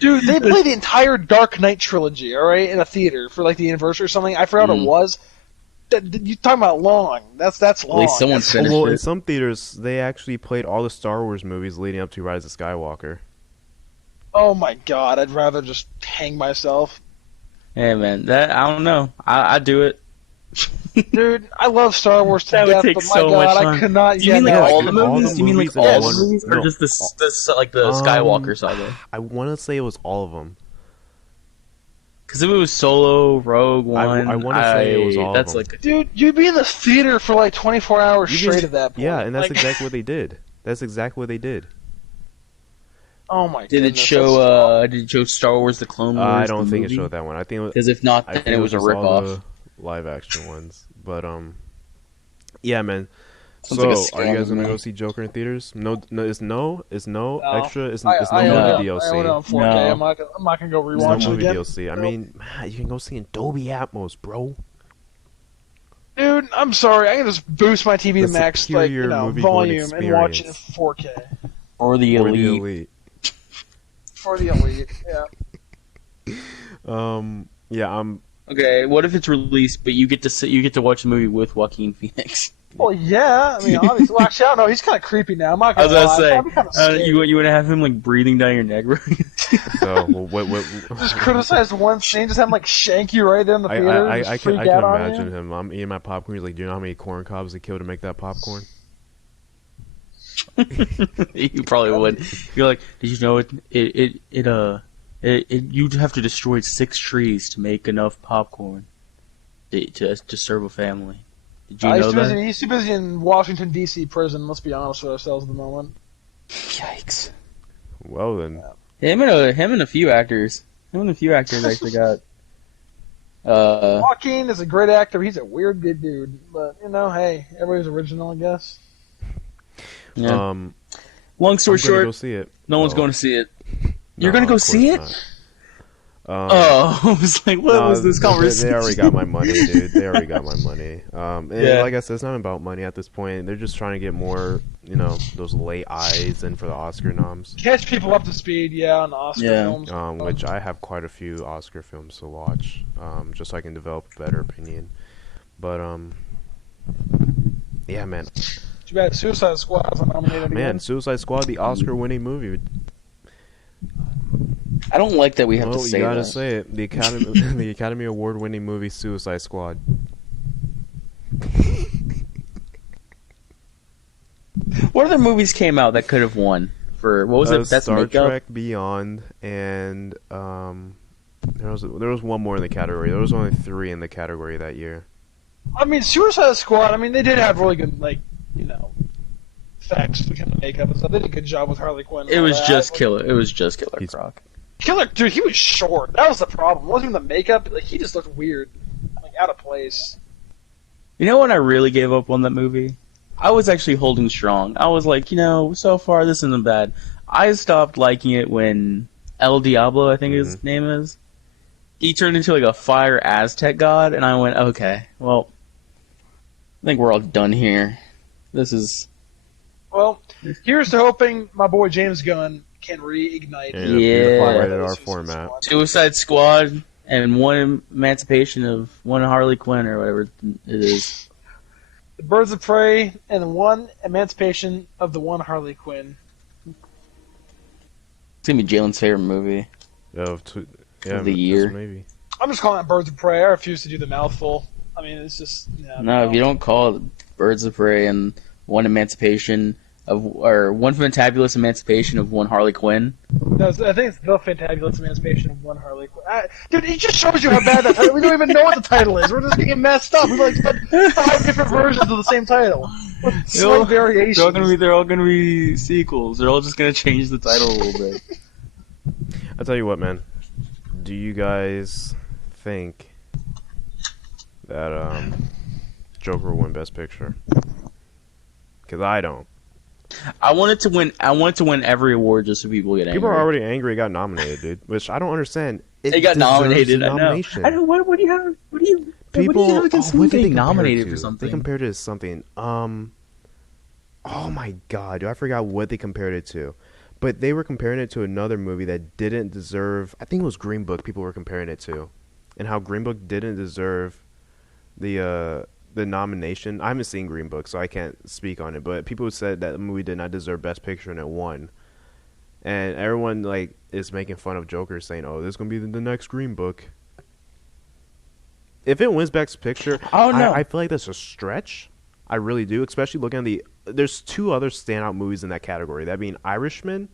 Dude, they played the entire Dark Knight trilogy, alright, in a theater for like the anniversary or something. I forgot what it was. You're talking about long. That's long. At least someone finished it. In some theaters, they actually played all the Star Wars movies leading up to Rise of Skywalker. Oh my god, I'd rather just hang myself. Hey man, I don't know. I'd do it. Dude, I love Star Wars to That would death, take but so my god, much I fun. could not. Do you mean like all the all movies? the Do you mean like movies all in the one- movies, or no. just the Skywalker saga? I want to say it was all of them. Because if it was Solo, Rogue One, I want to say it was all that's of them. like Dude, you'd be in the theater for like 24 hours You straight just- at that point. Yeah, and that's Like, exactly what they did. That's exactly what they did. Oh my. Did it goodness, show? Did it show Star Wars: The Clone Wars? I don't the think it movie? showed that one. I think Because if not, I then think it was a just all ripoff. the live action ones. But yeah, man. Sounds So, like a are you scam guys to gonna me. go see Joker in theaters? No, extra. It's no I movie own it DLC. on 4K. No. I'm not gonna go There's no rewatch it movie again. DLC. I mean, you can go see in Dolby Atmos, bro. Dude, I'm sorry. I can just boost my TV to The max, superior movie-going volume and watch it in experience. 4K. Or the For elite. the elite. For the elite, yeah. Yeah, I'm. Okay, what if it's released, but you get to watch the movie with Joaquin Phoenix? Well, yeah. I mean, obviously. Well, actually, I don't know. He's kind of creepy now. I'm not I was gonna gonna lie. say, I'd be kind of scared. you would have him like breathing down your neck, right? So what? Just criticize one scene, just have him like shank you right there in the theater. I freak can out on imagine you. him. I'm eating my popcorn. He's like, "Do you know how many corn cobs they killed to make that popcorn?" You probably would. You're like, did you know you'd have to destroy 6 trees to make enough popcorn to serve a family. Did you know that? He's too busy in Washington D.C. prison. Let's be honest with ourselves at the moment. Yikes. Well then, Him and a few actors. Him and a few actors actually got. Joaquin is a great actor. He's a weird good dude, but hey, everybody's original, I guess. Yeah. Long story short, go see it. no one's going to see it. You're going to go see it? Not. I was like, what was this conversation? They already got my money, dude. They already got my money. And like I said, it's not about money at this point. They're just trying to get more, those late eyes in for the Oscar noms. Catch people up to speed, on the Oscar films. Which I have quite a few Oscar films to watch, just so I can develop a better opinion. But yeah, man. Too bad Suicide Squad was nominated again. Man, Suicide Squad, the Oscar-winning movie. I don't like that we have to say that. You gotta say it. The Academy Award-winning movie Suicide Squad. What other movies came out that could have won for what was it? Best Star makeup? Trek Beyond, and there was one more in the category. There was only 3 in the category that year. I mean, Suicide Squad. I mean, they did have really good effects for the makeup and stuff. They did a good job with Harley Quinn. It was just Killer. It was just Killer Croc. Killer, dude. He was short. That was the problem. It wasn't even the makeup. Like, he just looked weird, out of place. You know when I really gave up on that movie? I was actually holding strong. I was like, so far this isn't bad. I stopped liking it when El Diablo, I think his name is. He turned into like a fire Aztec god, and I went, okay, well, I think we're all done here. This is. Well, here's to hoping my boy James Gunn can reignite. Yeah. Rated R format. Suicide Squad and one Emancipation of one Harley Quinn or whatever it is. The Birds of Prey and one Emancipation of the one Harley Quinn. It's gonna be Jalen's favorite movie of the year. Maybe. I'm just calling it Birds of Prey. I refuse to do the mouthful. I mean, it's just no. If you don't call it Birds of Prey and one Emancipation or one Fantabulous Emancipation of one Harley Quinn. No, I think it's the Fantabulous Emancipation of one Harley Quinn. Dude, it just shows you how bad that title. We don't even know what the title is. We're just getting messed up. We've like spent 5 different versions of the same title with slight variations. They're all gonna be sequels. They're all just gonna change the title a little bit. I'll tell you what, man. Do you guys think that Joker will win Best Picture? Because I don't. I wanted to win. I wanted to win every award just so people get angry. People are already angry. It got nominated, dude. Which I don't understand. It got nominated. I know. I know. What do you have? What do you have against someone getting nominated for something? They compared it to something. Oh my god, dude, I forgot what they compared it to. But they were comparing it to another movie that didn't deserve. I think it was Green Book. People were comparing it to, and how Green Book didn't deserve the nomination. I haven't seen Green Book, so I can't speak on it. But people said that the movie did not deserve Best Picture, and it won. And everyone is making fun of Joker, saying, "Oh, this is gonna be the next Green Book." If it wins Best Picture, I feel like that's a stretch. I really do, especially looking at there's 2 other standout movies in that category, that being Irishman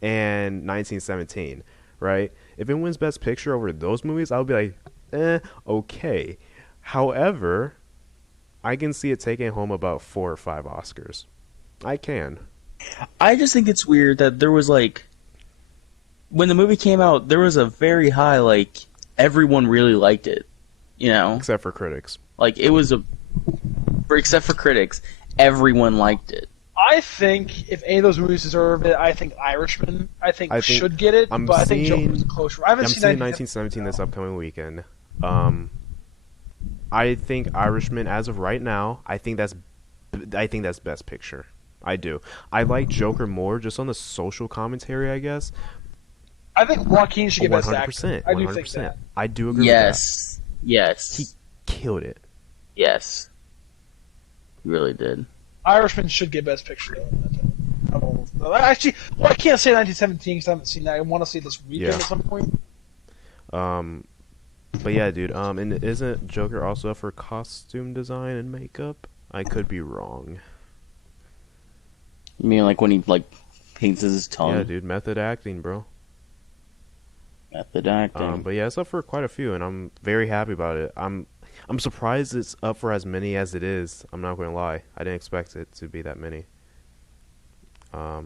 and 1917, right? If it wins Best Picture over those movies, I would be like, okay. However, I can see it taking home about 4 or 5 Oscars. I can. I just think it's weird that there was when the movie came out, there was a very high everyone really liked it, except for critics. It was except for critics, everyone liked it. I think if any of those movies deserve it, I think Irishman. I think should get it, but I think Joker was a close. I'm seeing 1917 this upcoming weekend. I think Irishman, as of right now, I think that's Best Picture. I do. I like Joker more just on the social commentary, I guess. I think Joaquin should get best actor. 100%. I do think that. I do agree Yes. with that. Yes. He killed it. Yes. He really did. Irishman should get best picture. Actually, well, I can't say 1917 because I haven't seen that. I want to see this weekend at some point. But yeah, dude. And isn't Joker also up for costume design and makeup? I could be wrong. You mean like when he like paints his tongue? Yeah, dude. Method acting, bro. Method acting. But yeah, it's up for quite a few, and I'm very happy about it. I'm surprised it's up for as many as it is. I'm not going to lie. I didn't expect it to be that many. But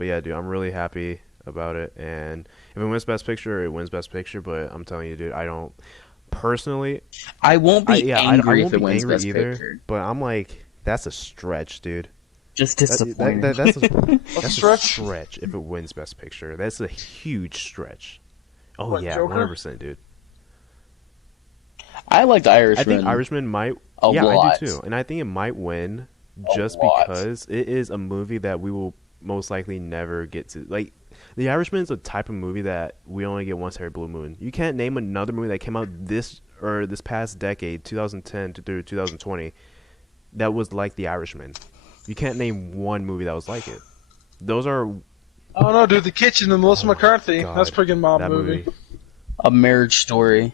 yeah, dude, I'm really happy about it. And if it wins Best Picture, it wins Best Picture. But I'm telling you, dude, I don't personally. I won't be angry if it wins angry Best either, Picture. But I'm like, that's a stretch, dude. Just disappointing. That's a stretch? stretch if it wins Best Picture. That's a huge stretch. Oh What, yeah, Joker? 100%, dude. I liked Irishman. I think Irishman might. A yeah, lot. I do too, and I think it might win just lot. because it is a movie that we will most likely never get to. Like, The Irishman is a type of movie that we only get once every blue moon. You can't name another movie that came out this past decade, 2010 through 2020, that was like The Irishman. You can't name one movie that was like it. Those are. Oh no, dude! The Kitchen and Melissa McCarthy. God, That's a pretty good mob that movie. A Marriage Story.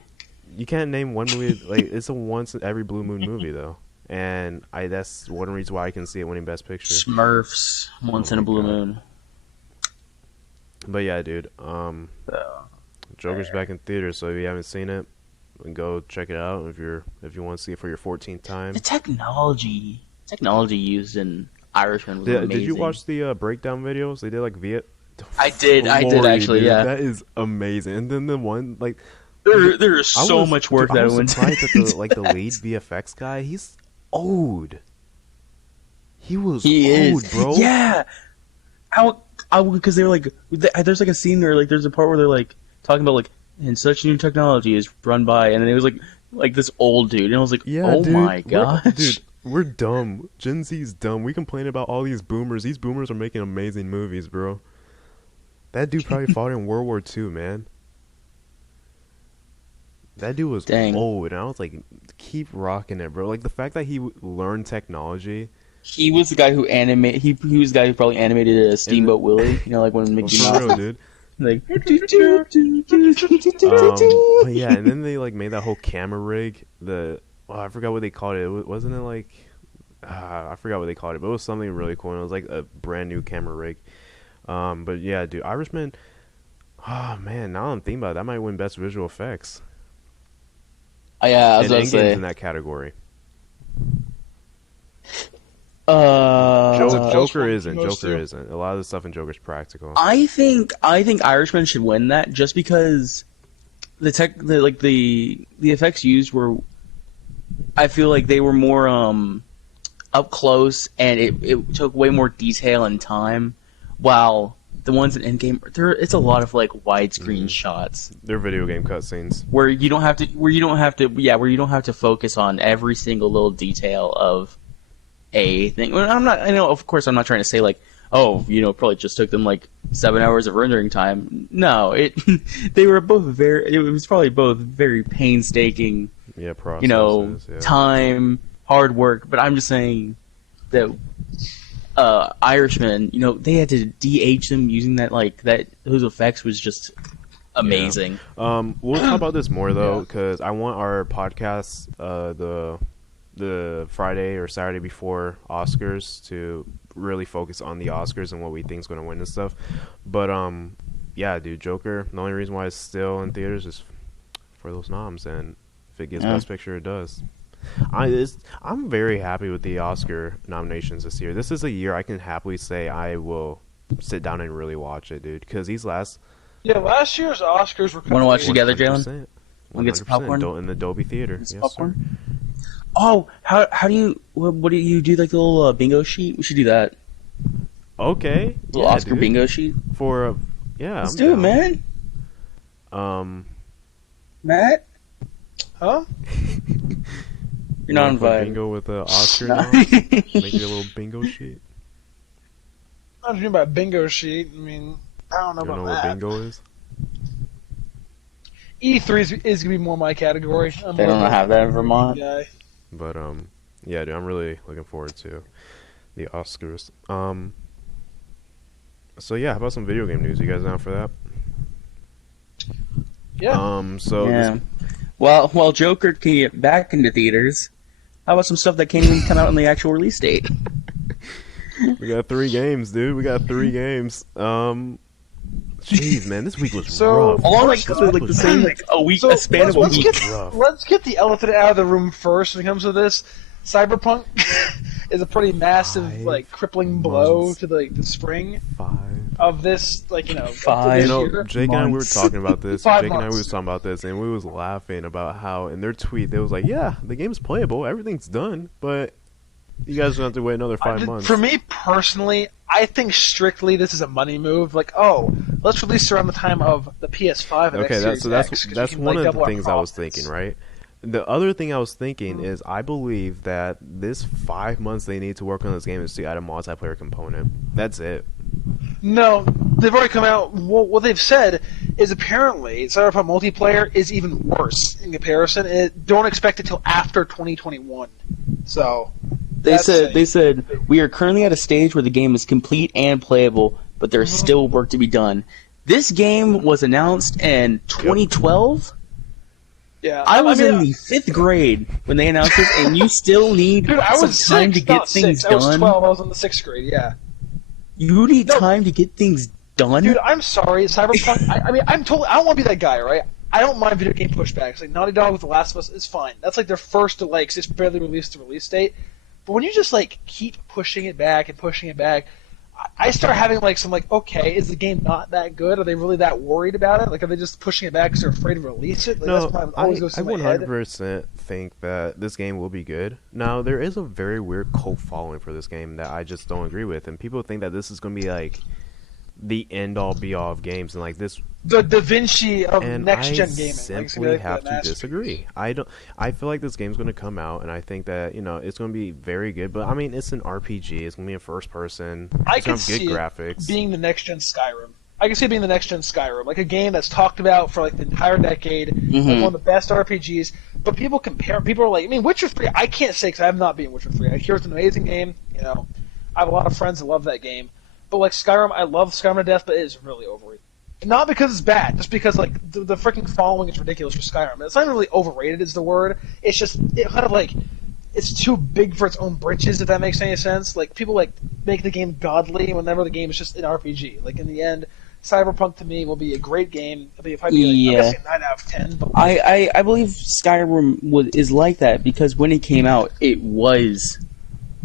You can't name one movie like it's a once in every blue moon movie though, and that's one reason why I can see it winning Best Picture. Smurfs. Once in a blue moon. But yeah, dude. Joker's back in theaters, so if you haven't seen it, go check it out. If you want to see it for your 14th time. The technology used in Irishman was amazing. Did you watch the breakdown videos? They did like I did actually, dude, yeah. That is amazing. And then the one like there is so much work that went into it. The lead VFX guy, he's old. He old, bro. Yeah. Because they were like, there's like a scene where like there's a part where they're like talking about like, and such new technology is run by, and then it was like this old dude, and I was like, yeah, oh dude, my gosh. dude, we're dumb. Gen Z's dumb. We complain about all these boomers. These boomers are making amazing movies, bro. That dude probably fought in World War II, man. That dude was old, and I was like, keep rocking it, bro. Like, the fact that he learned technology. He was the guy who animated. He was the guy who probably animated Steamboat Willie. You know, like when Mickey Mouse. For real, dude. Like. But yeah, and then they like made that whole camera rig. I forgot what they called it. Wasn't it like? I forgot what they called it, but it was something really cool. And it was like a brand new camera rig. But yeah, dude, Irishman. Oh man, now I'm thinking about it, that might win Best Visual Effects. Yeah, I was and gonna say in that category. Joker isn't. A lot of the stuff in Joker's practical. I think Irishman should win that just because the effects used were. I feel like they were more up close, and it took way more detail and time. While the ones in Endgame, it's a lot of like widescreen shots. They're video game cutscenes where you don't have to focus on every single little detail of a thing. Of course, I'm not trying to say like, oh, probably just took them like 7 hours of rendering time. No, they were both it was probably both very painstaking. Yeah, processes. Time, hard work. But I'm just saying that. Irishman, they had to de-age them using those effects was just amazing. Yeah. We'll talk about this more though, because I want our podcast, the Friday or Saturday before Oscars, to really focus on the Oscars and what we think is going to win and stuff. But yeah, dude, Joker. The only reason why it's still in theaters is for those noms, and if it gets Best Picture, it does. I'm very happy with the Oscar nominations this year. This is a year I can happily say I will sit down and really watch it, dude. Because these last year's Oscars were. Want to watch together, Jalen? Want to get some popcorn in the Dolby Theater? Yes, popcorn. Sir. Oh, how do you? What do you do? Like the little bingo sheet? We should do that. Okay. Little Oscar bingo sheet for Let's do it, man. Matt. Huh? You're not invited. Bingo with Oscar. Make you a little bingo sheet. I'm talking about a bingo sheet. I mean, I don't know You don't know about what that. bingo is? E3 is gonna be more my category. I'm They more don't of a have that in gaming Vermont. guy. But yeah, dude, I'm really looking forward to the Oscars. So yeah, how about some video game news? You guys down for that? Yeah. So Yeah. While Joker can get back into theaters, how about some stuff that can't even come out on the actual release date? we got 3 games, dude. We got 3 games. Jeez, man, this week was So- rough. All This week was the same rough. a week, So a span of a let's week. let's get the elephant out of the room first when it comes to this. Cyberpunk is a pretty massive, 5 crippling blow months. to the spring 5. of this, Five. this You know, year. Jake and I we were months. talking about this. 5 Jake and I we months. was talking about this, and we was laughing about how in their tweet they was like, "Yeah, the game's playable, everything's done, but you guys don't have to wait another 5 months." For me personally, I think strictly this is a money move. Let's release around the time of the PS5 and Okay, X Series X, 'cause you that's can, one of double the our things I was profits. thinking, right? The other thing I was thinking is I believe that this 5 months they need to work on this game is to add a multiplayer component. That's it. No, they've already come out. What they've said is apparently Cyberpunk multiplayer is even worse in comparison. And don't expect it till after 2021. So They that's said it. we are currently at a stage where the game is complete and playable, but there's still work to be done. This game was announced in 2012. Yeah, I was mean, in the 5th grade when they announced this, and you still need Dude, I some was time 6, to get not things 6. I was done. 12. I was in the 6th grade. Yeah. You need No. time to get things done. Dude, I'm sorry, Cyberpunk. I mean, I don't want to be that guy, right? I don't mind video game pushbacks. Like Naughty Dog with The Last of Us is fine. That's their first delay because it's barely released the release date. But when you just keep pushing it back and pushing it back, I start having okay, is the game not that good? Are they really that worried about it? Are they just pushing it back because they're afraid to release it? No, That's what always goes I through my head. 100% think that this game will be good. Now, there is a very weird cult following for this game that I just don't agree with, and people think that this is going to be the end-all be-all of games, and this. The Da Vinci of And next-gen I gaming. simply have to masterpiece. disagree. I feel like this game's going to come out, and I think that it's going to be very good. But I mean, it's an RPG. It's going to be a first person. I It's can going to have see good it graphics. being the next-gen Skyrim. I can see it being the next-gen Skyrim, a game that's talked about for the entire decade, one of the best RPGs. But people compare. People are like, I mean, Witcher 3. I can't say because I have not beaten Witcher 3. I hear it's an amazing game. I have a lot of friends that love that game. But Skyrim, I love Skyrim to death, but it is really overrated. Not because it's bad, just because the freaking following is ridiculous for Skyrim. It's not even really overrated is the word. It's just it's too big for its own britches, if that makes any sense. People make the game godly whenever the game is just an RPG. In the end, Cyberpunk to me will be a great game. It'll be probably I'm guessing 9 out of 10. But I believe Skyrim is like that because when it came out, it was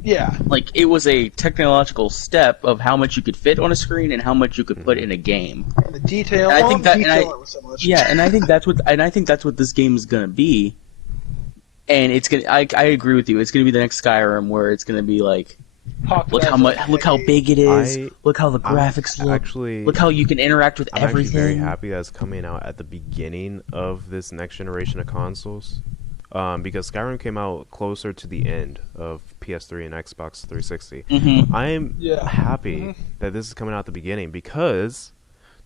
yeah, it was a technological step of how much you could fit on a screen and how much you could put in a game. and the detail. And I well, think the that- and detail I- it was so much. Yeah, and I think that's what this game is gonna be. And it's gonna. I agree with you. It's gonna be the next Skyrim, where it's gonna be Talked look about how for much, a look how decade. big it is. Look how the I'm graphics look. actually- Look how you can interact with I'm everything. actually very happy that it's coming out at the beginning of this next generation of consoles. Because Skyrim came out closer to the end of PS3 and Xbox 360. I'm Yeah. happy that this is coming out at the beginning because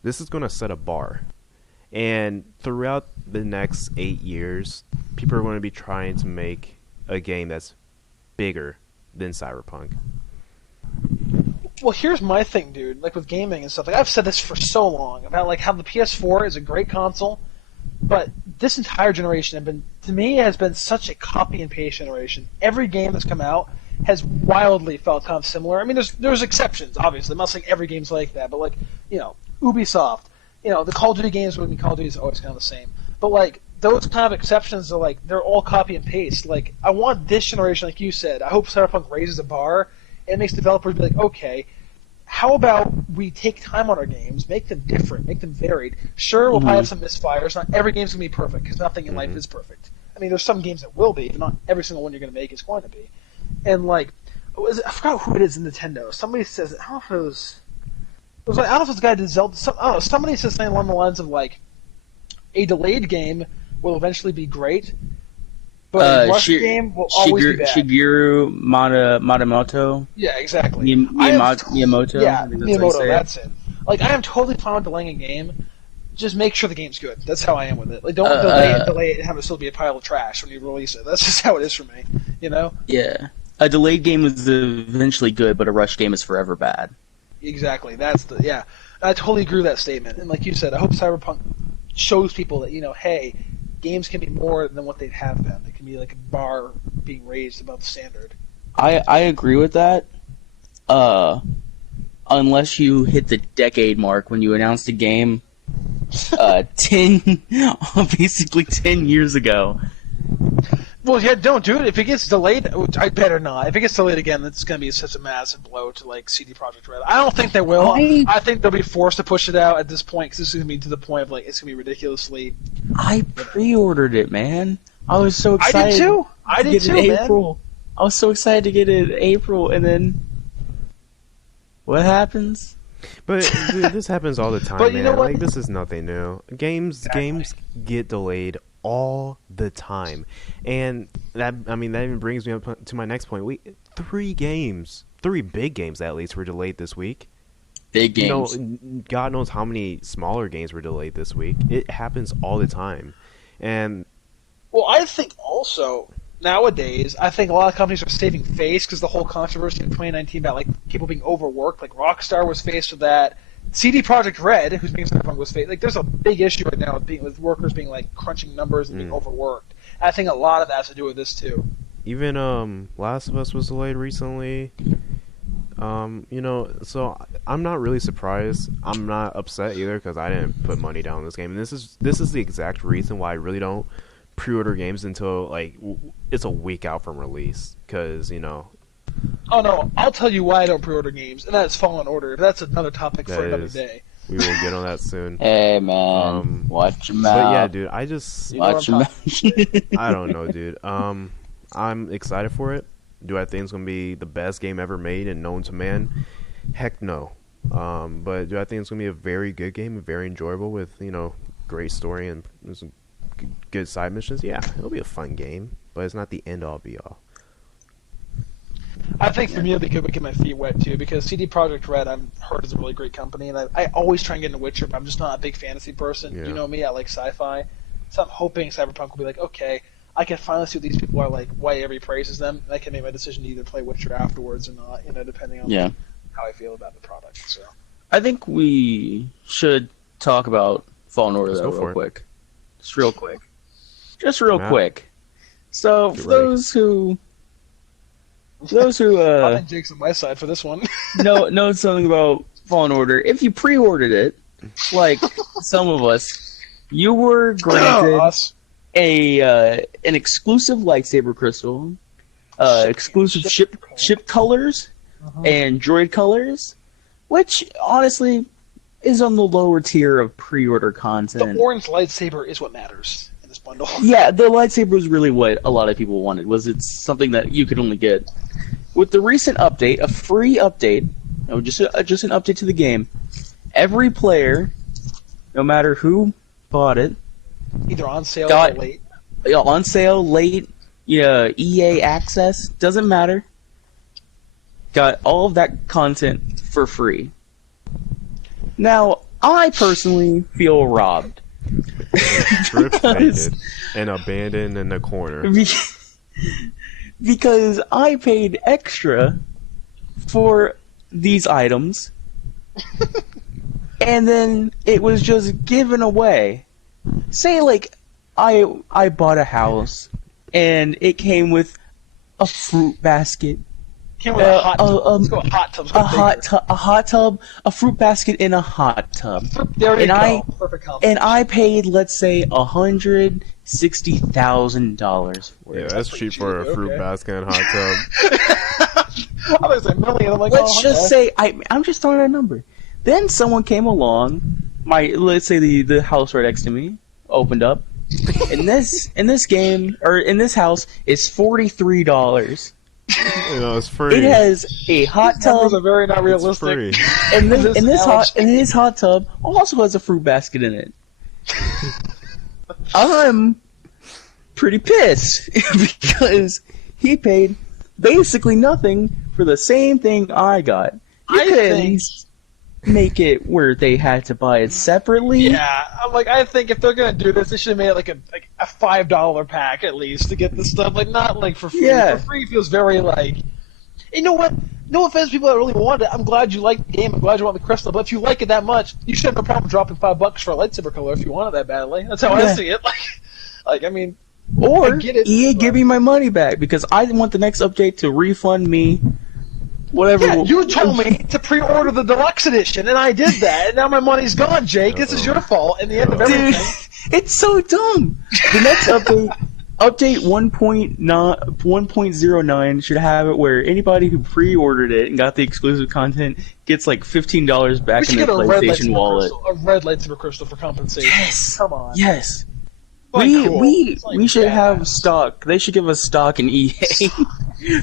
this is going to set a bar. And throughout the next 8 years, people are going to be trying to make a game that's bigger than Cyberpunk. Well, here's my thing, dude. With gaming and stuff, I've said this for so long about how the PS4 is a great console, but this entire generation has been such a copy and paste generation. Every game that's come out has wildly felt kind of similar. I mean, there's exceptions, obviously. I'm not saying every game's like that, but Ubisoft, the Call of Duty games. Call of Duty is always kind of the same, but those kind of exceptions are they're all copy and paste. I want this generation, like you said. I hope Cyberpunk raises the bar and makes developers be okay, how about we take time on our games, make them different, make them varied? Sure, we'll probably have some misfires. Not every game's going to be perfect, because nothing in life is perfect. I mean, there's some games that will be, but not every single one you're going to make is going to be. And, I forgot who it is in Nintendo. Somebody says, I don't know if it was I don't know if it's a guy did Zelda. Somebody says something along the lines of, a delayed game will eventually be great, But a rush game will always be bad. Shigeru Matamoto. Yeah, exactly. Miyamoto. Yeah, Miyamoto. That's it. Like, I am totally fine with delaying a game. Just make sure the game's good. That's how I am with it. Like, don't delay it and have it still be a pile of trash when you release it. That's just how it is for me. You know? Yeah. A delayed game is eventually good, but a rush game is forever bad. Exactly. Yeah. I totally agree with that statement. And like you said, I hope Cyberpunk shows people that, hey, games can be more than what they have been. It can be like a bar being raised above the standard. I agree with that. Unless you hit the decade mark when you announced a game basically 10 years ago. Well, yeah, don't do it. If it gets delayed, I better not. If it gets delayed again, it's going to be such a massive blow to, like, CD Projekt Red. I don't think they will. I think they'll be forced to push it out at this point, because this is going to be to the point of, like, it's going to be ridiculously... I pre-ordered it, man. I was so excited. I did too, man. April. I was so excited to get it in April, and then... What happens? But dude, this happens all the time, but man. You know what? Like, this is nothing new. Games get delayed all the time, and that even brings me up to my next point. Three big games at least were delayed this week. Big games. God knows how many smaller games were delayed this week. It happens all the time, and well, I think also nowadays, I think a lot of companies are saving face because the whole controversy in 2019 about, like, people being overworked. Like, Rockstar was faced with that. CD Projekt Red, who's being Cyberpunk, was faced. Like, there's a big issue right now with workers being, like, crunching numbers and being overworked. I think a lot of that has to do with this too. Even Last of Us was delayed recently. So I'm not really surprised. I'm not upset either because I didn't put money down on this game. And this is the exact reason why I really don't pre-order games until, like, it's a week out from release, because Oh no, I'll tell you why I don't pre-order games, and that's Fallen Order. That's another topic for another day. We will get on that soon. Hey man, watch your mouth. But yeah, dude, I just watch your mouth. I don't know, dude. I'm excited for it. Do I think it's gonna be the best game ever made and known to man? Heck no. But do I think it's gonna be a very good game, very enjoyable with great story and some good side missions? Yeah, it'll be a fun game, but it's not the end all be all. I think for me it'll be good to get my feet wet too, because CD Projekt Red I've heard is a really great company, and I always try and get into Witcher, but I'm just not a big fantasy person. Yeah. You know me, I like sci-fi, so I'm hoping Cyberpunk will be like, okay, I can finally see what these people are like, why everybody praises them, and I can make my decision to either play Witcher afterwards or not, depending on how I feel about the product. So I think we should talk about Fallen Order real quick. Just real quick. So for those who I think Jake's on my side for this one. know something about Fallen Order, if you pre-ordered it, like some of us, you were granted an exclusive lightsaber crystal, exclusive ship colors, and droid colors, which honestly is on the lower tier of pre-order content. The orange lightsaber is what matters in this bundle. Yeah, the lightsaber was really what a lot of people wanted. It's something that you could only get. With the recent update, a free update, just an update to the game, every player, no matter who bought it, either on sale or late. On sale, late, EA access, doesn't matter. Got all of that content for free. Now, I personally feel robbed. Stripped naked and abandoned in the corner. Because I paid extra for these items, and then it was just given away. Say, like, I bought a house, and it came with a fruit basket. Came with a hot tub. Let's go hot tub. A hot tub, a fruit basket in a hot tub. There you go. Perfect compliment. And I paid, let's say, $160,000 for it. Yeah, that's cheap for a fruit basket and hot tub. I was like, million. I'm like, let's just say I'm just throwing out a number. Then someone came along. Let's say the house right next to me opened up. In this game or in this house is $43. It's free. It has a hot tub. Those are very not realistic. It's free. And this hot tub also has a fruit basket in it. I'm pretty pissed because he paid basically nothing for the same thing I got. You could at least make it where they had to buy it separately. Yeah, I'm like, I think if they're gonna do this, they should have made it like a $5 pack at least to get this stuff. Like, not like for free. Yeah. For free feels very like. You know what? No offense, people that really want it. I'm glad you like the game. I'm glad you want the crystal. But if you like it that much, you should have no problem dropping $5 for a lightsaber color if you want it that badly. That's how I see it. Like I mean, or I get it, EA, but... give me my money back because I want the next update to refund me whatever. Yeah, you told me to pre-order the deluxe edition, and I did that, and now my money's gone, Jake. This is your fault. In the end of everything, dude, it's so dumb. The next update 1.09 should have it where anybody who pre-ordered it and got the exclusive content gets like $15 back in their PlayStation wallet. A red lightsaber crystal for compensation. Yes. Come on. Yes. Like, we should badass. have stock. They should give us stock in EA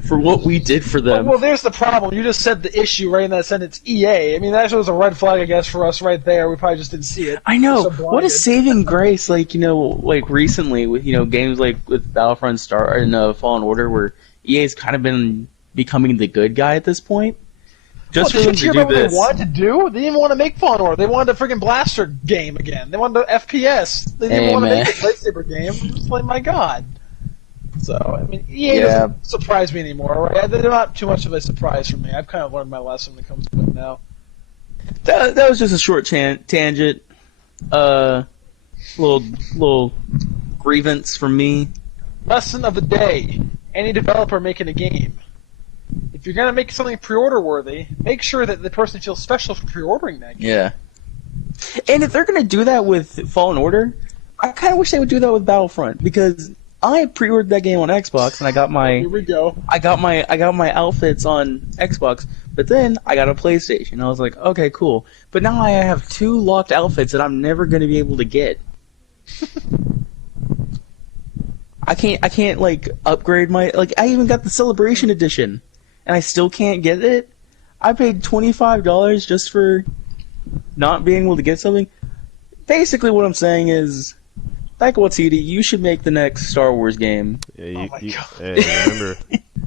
for what we did for them. Well, there's the problem. You just said the issue right in that sentence. EA. I mean, that was a red flag, I guess, for us right there. We probably just didn't see it. I know. So What a saving grace, like recently with games like with Battlefront Star and Fallen Order, where EA's kind of been becoming the good guy at this point. Just for them to do what this. They wanted to do? They didn't even want to make Fallen Order. They wanted a freaking blaster game again. They wanted an FPS. They didn't want to make a lightsaber game. It's like, my God. So, I mean, EA doesn't surprise me anymore. Right? They're not too much of a surprise for me. I've kind of learned my lesson when it comes to it now. That was just a short tangent. Little grievance from me. Lesson of the day. Any developer making a game. If you're going to make something pre-order worthy, make sure that the person feels special for pre-ordering that game. Yeah. And if they're going to do that with Fallen Order, I kind of wish they would do that with Battlefront, because I pre-ordered that game on Xbox and I got my Here we go. I got my outfits on Xbox, but then I got a PlayStation. I was like, okay, cool. But now I have 2 locked outfits that I'm never going to be able to get. I can't like upgrade my, like, I even got the Celebration Edition and I still can't get it. I paid $25 just for not being able to get something. Basically what I'm saying is, Taika Waititi, you should make the next Star Wars game. Yeah, God. hey, remember.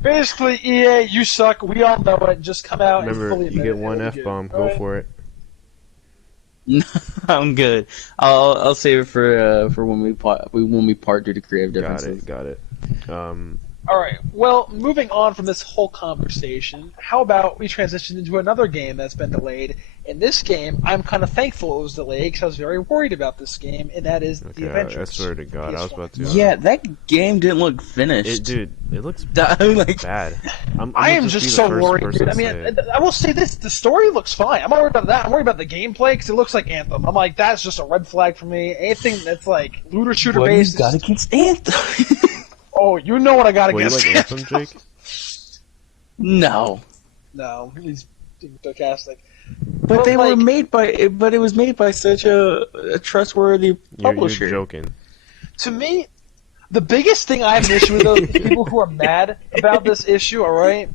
Basically, EA, you suck. We all know it. Just come out and Remember, fully admit you get it. one It'll be F-bomb. good. Go Alright? for it. I'm good. I'll save it for when we part due to creative differences. Got it. All right. Well, moving on from this whole conversation, how about we transition into another game that's been delayed? In this game, I'm kind of thankful it was delayed because I was very worried about this game, and that is The Avengers. I swear to God, I was about to. Yeah, that game didn't look finished. It looks like, bad. I am just so worried, dude. I mean, I will say this: the story looks fine. I'm not worried about that. I'm worried about the gameplay because it looks like Anthem. I'm like, that's just a red flag for me. Anything that's like looter shooter what based. you got against Anthem? Oh, you know what I got Wait, you against like Anthem, Jake? No, No, he's sarcastic. but they like, were made by. But it was made by such a trustworthy publisher. You're joking. To me, the biggest thing I have an issue with those people who are mad about this issue, alright?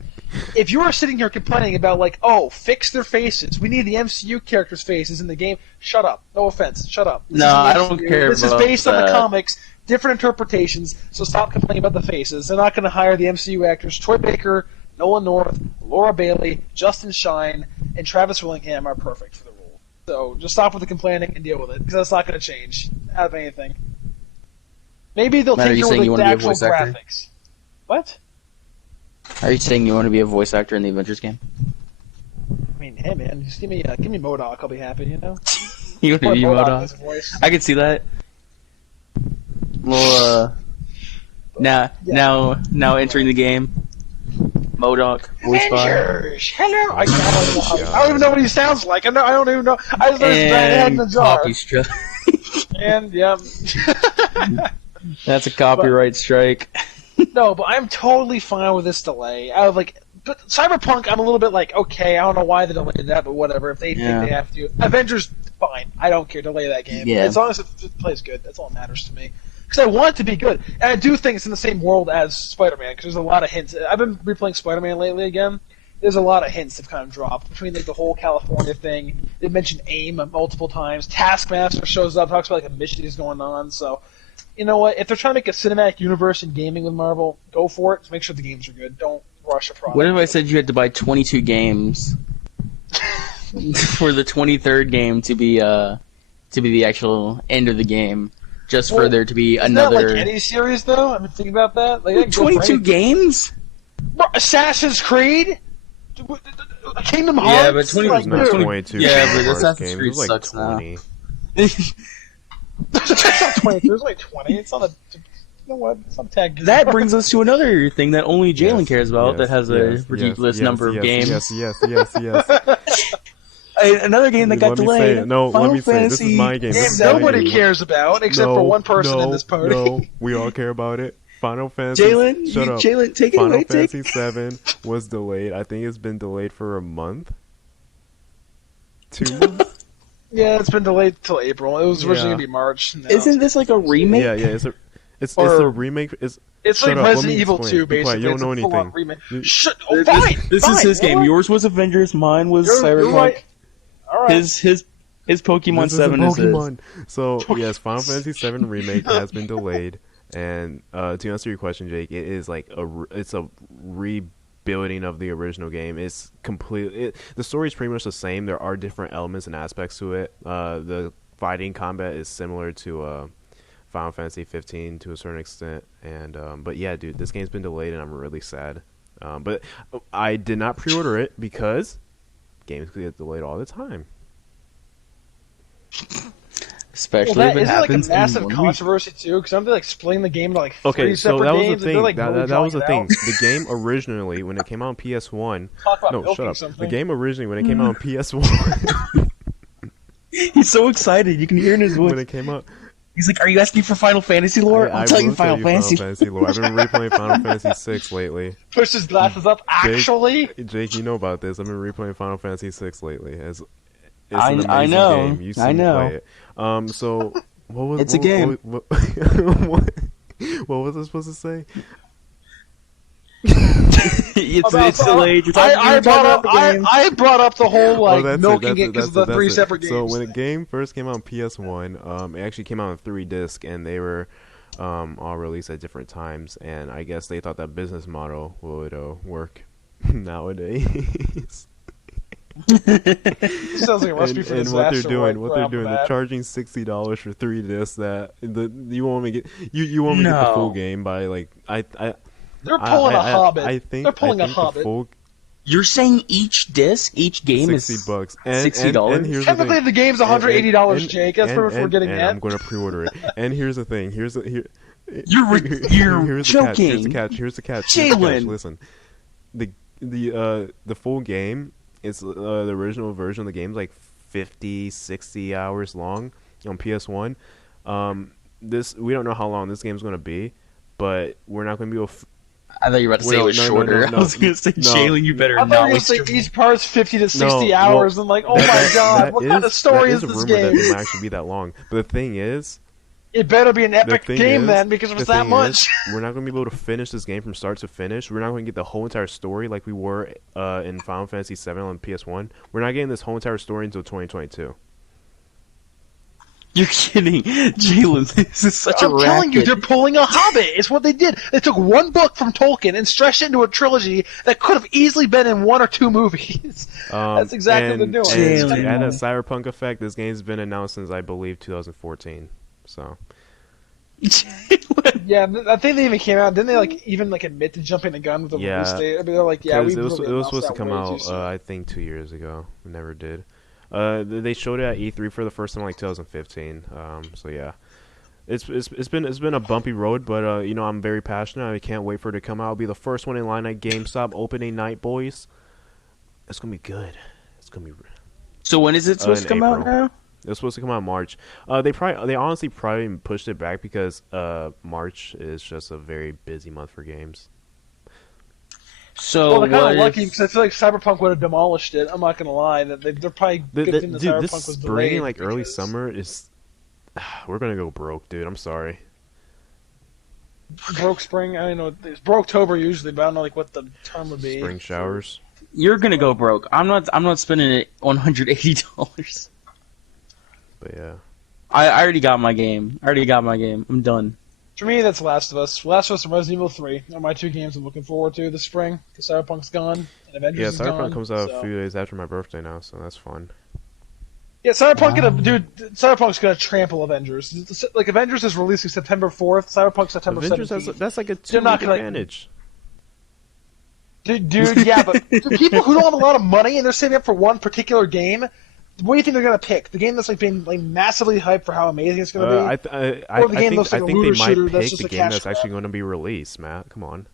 If you are sitting here complaining about, like, oh, fix their faces, we need the MCU characters' faces in the game, shut up. No offense, shut up. No, I don't care This is about based on the that. comics, different interpretations, so stop complaining about the faces. They're not going to hire the MCU actors. Troy Baker, Nolan North, Laura Bailey, Justin Shine, and Travis Willingham are perfect for the role. So just stop with the complaining and deal with it, because that's not going to change out of anything. Maybe they'll Matt, are take you over saying you the wanna be a actual voice actor? graphics. What? Are you saying you want to be a voice actor in the Avengers game? I mean, hey man, just give me MODOK, I'll be happy, you know? You want to Or be MODOK as a MODOK? voice. I can see that. Well, now entering the game, MODOK voice bar. Avengers! Hello! I don't even know what he sounds like. I don't even know. I just know his giant head in the And jar. copy strike. And, yeah. That's a copyright strike. No, but I'm totally fine with this delay. But Cyberpunk, I'm a little bit like, okay, I don't know why they delayed that, but whatever. If they think they have to. Avengers, fine. I don't care. Delay that game. Yeah. As long as it plays good, that's all that matters to me. Because I want it to be good. And I do think it's in the same world as Spider-Man, because there's a lot of hints. I've been replaying Spider-Man lately again. There's a lot of hints that kind of dropped between like the whole California thing. They mentioned AIM multiple times. Taskmaster shows up, talks about like a mission he's going on. So you know what? If they're trying to make a cinematic universe in gaming with Marvel, go for it. Just make sure the games are good. Don't rush a product. What if I said you had to buy 22 games for the 23rd game to be the actual end of the game, just for there to be another? Isn't that like any series though? I mean, think about that. Like, 22 games? Bro, Assassin's Creed, Kingdom Hearts. Yeah, but 20 like, There's no dude. 22 Yeah, Kingdom but Hearts Assassin's games. Creed There's like sucks now. 20. It's not 20. There's like 20. It's not a. You know what? It's not tagged. That brings us to another thing that only Jalen Yes, cares about, yes, that has a ridiculous number of games. Yes. Another game that got Let me delayed. say it. No, Final let me say it. This is Fantasy my game. Game This is my nobody game. cares about except for one person in this party. No, we all care about it. Final Fantasy. Jalen, Shut up. Jalen, take it Final away. Fantasy 7 was delayed. I think it's been delayed for a month. 2 months? Yeah, it's been delayed till April. It was originally Yeah. gonna be March. Now Isn't this like a remake? Yeah, it's Or- a remake. It's like shut up, let Resident me Evil explain. 2, Be quiet, basically. you don't It's know a full-on anything. remake. You- Shut. Oh, fine. This fine, is his you know game. what? Yours was Avengers. Mine was You're Cyberpunk. right. All right. His Pokemon This is 7 a is his. Pokemon. So yes, Final Fantasy 7 remake has been delayed, and to answer your question, Jake, it is like it's a rebuilding of the original game. It's the story is pretty much the same. There are different elements and aspects to it. The fighting combat is similar to Final Fantasy 15 to a certain extent, and but yeah, dude, this game's been delayed, and I'm really sad. But I did not pre-order it because games get delayed all the time. Especially Well, if it isn't it like a happens massive in 1 week. controverscy too? Because I'm like splitting the game into like Okay, three so separate that was games. the and thing. they're, like, That really was the drawing thing. it out. The game originally, when it came out on PS1, Talk about no, milking shut up. something. The game originally, when it came out on PS1, He's so excited. You can hear it in his when voice. it came out, He's like, "Are you asking for Final Fantasy lore? I I'll tell you will Final Fantasy." lore. I've been replaying Final Fantasy 6 lately. Push his glasses up. Actually, Jake, you know about this. I've been replaying Final Fantasy 6 lately. It's I an amazing know. game. You I seem to know. play it. So what was It's a game. What was I supposed to say? it's delayed. You're talking, I you're talking brought about up. the game. I brought up the whole like that's milking it, it because of the three separate games. So when the game first came out on PS1, it actually came out on 3 discs, and they were all released at different times. And I guess they thought that business model would work nowadays. This sounds like a recipe for and disaster. what they're doing, right they're off the charging $60 for 3 discs. You want me to get you want me to get the full game by like They're pulling a Hobbit. I think They're pulling I a think Hobbit. The full You're saying each disc, each game $60 is bucks. $60? And here's Technically, the the game's $180, Jake. That's pretty much what we're getting and at. I'm going to pre-order it. And here's the thing. Here's You're here's joking. the catch. Here's the catch. Jalen. Listen, the full game is the original version of the game is like 50, 60 hours long on PS1. This we don't know how long this game's going to be, but we're not going to be able. I thought you were about to say it was shorter. I was going to say, Jalen, you better I thought not you were going waste to your say each part's 50 to 60 No, hours. well, I'm like, oh my god, what kind of story is a this rumor game? that it might actually be that long. But the thing is, It better be an epic thing game is- then, because if it's the that thing much. is, we're not going to be able to finish this game from start to finish. We're not going to get the whole entire story like we were in Final Fantasy VII on PS1. We're not getting this whole entire story until 2022. You're kidding. Jalen, this is such a I'm telling you, racket. they're pulling a Hobbit. It's what they did. They took one book from Tolkien and stretched it into a trilogy that could have easily been in 1 or 2 movies. That's exactly what they're doing. And Jalen. to add a Cyberpunk effect, this game's been announced since, I believe, 2014. So, Yeah, I think they even came out. Didn't they even admit to jumping the gun with the Yeah. release date? I mean, they're like, yeah, we because really it was announced supposed to that come way out, too soon. I think, 2 years ago. It never did. They showed it at E3 for the first time, like 2015. So yeah, it's been a bumpy road, but I'm very passionate. I can't wait for it to come out. I'll be the first one in line at GameStop opening night, boys. It's gonna be good. It's gonna be. So when is it supposed to in come out April. now? It's supposed to come out in March. They honestly probably pushed it back because March is just a very busy month for games. So Well, they're kind what of lucky if- because I feel like Cyberpunk would have demolished it. I'm not gonna lie. They're probably good thing that Dude, Cyberpunk this was spring, delayed. like early because- summer, is we're gonna go broke, dude. I'm sorry. Broke spring. I don't know. It's Brooktober usually, but I don't know what the term would be. Spring showers. You're gonna go broke. I'm not spending it $180. But yeah. I already got my game. I'm done. For me, that's Last of Us. Last of Us and Resident Evil 3 are my 2 games I'm looking forward to this spring. Because Cyberpunk's gone, and Avengers is gone. Yeah, Cyberpunk comes out a few days after my birthday now, so that's fun. Yeah, Cyberpunk's gonna trample Avengers. Like, Avengers is releasing September 4th, Cyberpunk September 17th. That's like a 2-week advantage. Dude, yeah, but people who don't have a lot of money and they're saving up for one particular game, what do you think they're gonna pick? The game that's like being like massively hyped for how amazing it's gonna be, or the game that's like a looter shooter that's just a game that's actually going to be released. Matt, come on.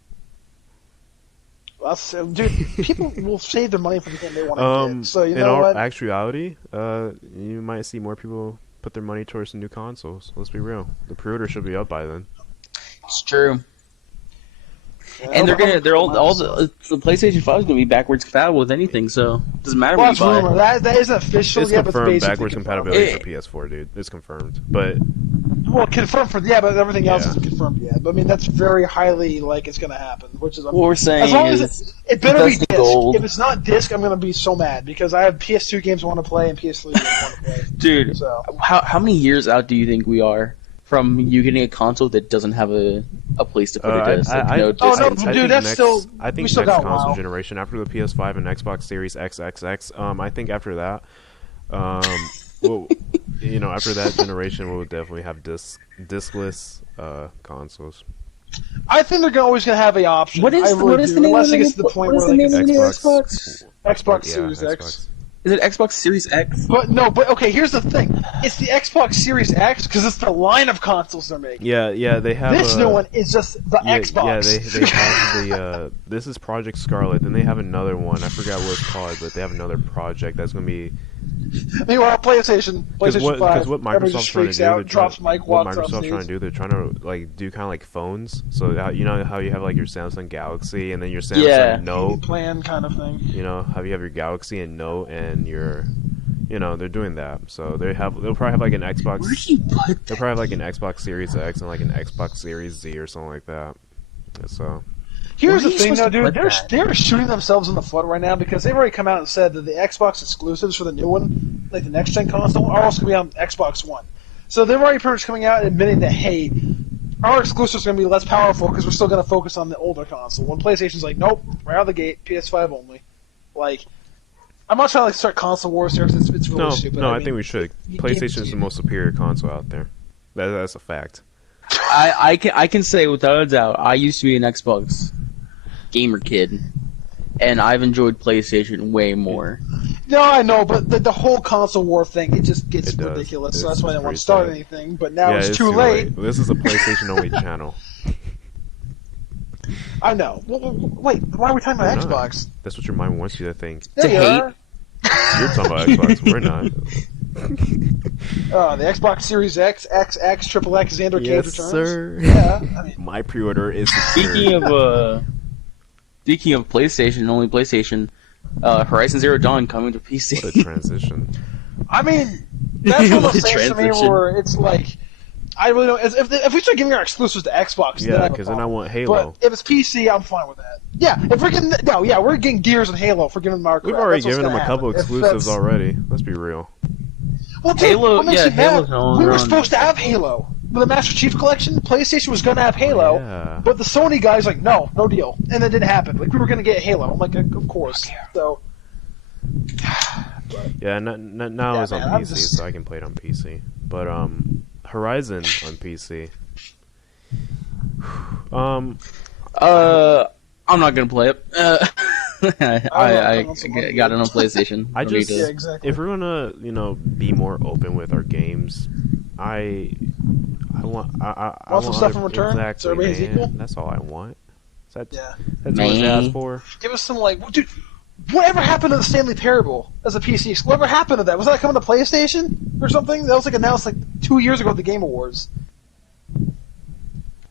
Dude, people will save their money for the game they want to get. So you know what? In all actuality, you might see more people put their money towards the new consoles. Let's be real. The pre-order should be up by then. It's true. Yeah, and they're all the PlayStation 5 is gonna be backwards compatible with anything, so it doesn't matter what you buy. Rumor. That isn't official yet, but it's confirmed backwards compatibility for PS4, dude. It's confirmed, but confirmed but everything else isn't confirmed yet. But I mean, that's very highly like it's gonna happen, which is what we're saying. As long as it better be disc. Gold. If it's not disc, I'm gonna be so mad because I have PS2 games I want to play and PS3 games I want to play. Dude, so how many years out do you think we are from you getting a console that doesn't have a place to put a disc? I think next console generation after the PS5 and Xbox Series XXX. I think after that, well, after that generation, we'll definitely have discless consoles. I think they're always going to have an option. What is the name of the Xbox Series Xbox. X. Is it Xbox Series X? But okay, here's the thing. It's the Xbox Series X because it's the line of consoles they're making. Yeah, they have this new one is just the Xbox. Yeah, they have the this is Project Scarlet. Then they have another one. I forgot what it's called, but they have another project that's going to be. Meanwhile, PlayStation 5. Because what Microsoft's trying to do, they're trying to like do kind of like phones. So you know how you have like your Samsung Galaxy and then your Samsung Note plan kind of thing. You know how you have your Galaxy and Note and your, they're doing that. So they'll probably have like an Xbox. Where do you put that? They'll probably have like an Xbox Series X and like an Xbox Series Z or something like that. So. Here's the thing, though, dude. They're shooting themselves in the foot right now because they've already come out and said that the Xbox exclusives for the new one, like the next-gen console, are also going to be on Xbox One. So they're already pretty much coming out and admitting that, hey, our exclusives are going to be less powerful because we're still going to focus on the older console. When PlayStation's like, nope, right out of the gate, PS5 only. Like, I'm not trying to start console wars here because it's really stupid. No, I think we should. PlayStation is the most superior console out there. That's a fact. I can say without a doubt, I used to be an Xbox gamer kid, and I've enjoyed PlayStation way more. No, I know, but the whole console war thing, it just gets ridiculous. So that's why I didn't want to start anything. But now it's too late. This is a PlayStation-only channel. I know. Wait, why are we talking about Xbox? That's what your mind wants you to think. To hate. You're talking about Xbox. We're not. The Xbox Series X, XX, Triple X, Xander Cage returns. Yes, sir. Yeah, I mean, my pre-order is Speaking of PlayStation, only PlayStation, Horizon Zero Dawn coming to PC. What a transition. I mean, that's one of those things to me where it's like, I really don't. If we start giving our exclusives to Xbox, because then I want Halo. But if it's PC, I'm fine with that. Yeah, if we're getting we're getting Gears and Halo for giving them our. We've already given them a couple exclusives already. Let's be real. Well, dude, Halo, we were supposed to have Halo. With the Master Chief Collection, PlayStation was going to have Halo, but the Sony guys like, no deal, and it didn't happen. Like, we were going to get Halo. I'm like, of course. So, yeah, now it's on PC, so I can play it on PC. But Horizon on PC. I'm not gonna play it. I got it on PlayStation. If we're gonna, be more open with our games, I want some stuff in return. Exactly, so everybody's equal. That's all I want. That's what I asked for. Give us some dude. Whatever happened to the Stanley Parable as a PC? Whatever happened to that? Was that coming to PlayStation or something? That was announced 2 years ago at the Game Awards.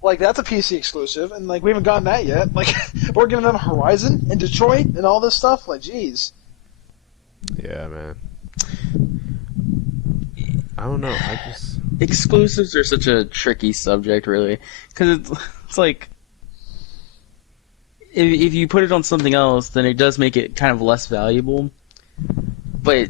That's a PC exclusive, and we haven't gotten that yet. We're giving them Horizon and Detroit and all this stuff. Jeez. Yeah, man. I don't know. Exclusives are such a tricky subject, really, because it's like if you put it on something else, then it does make it kind of less valuable. But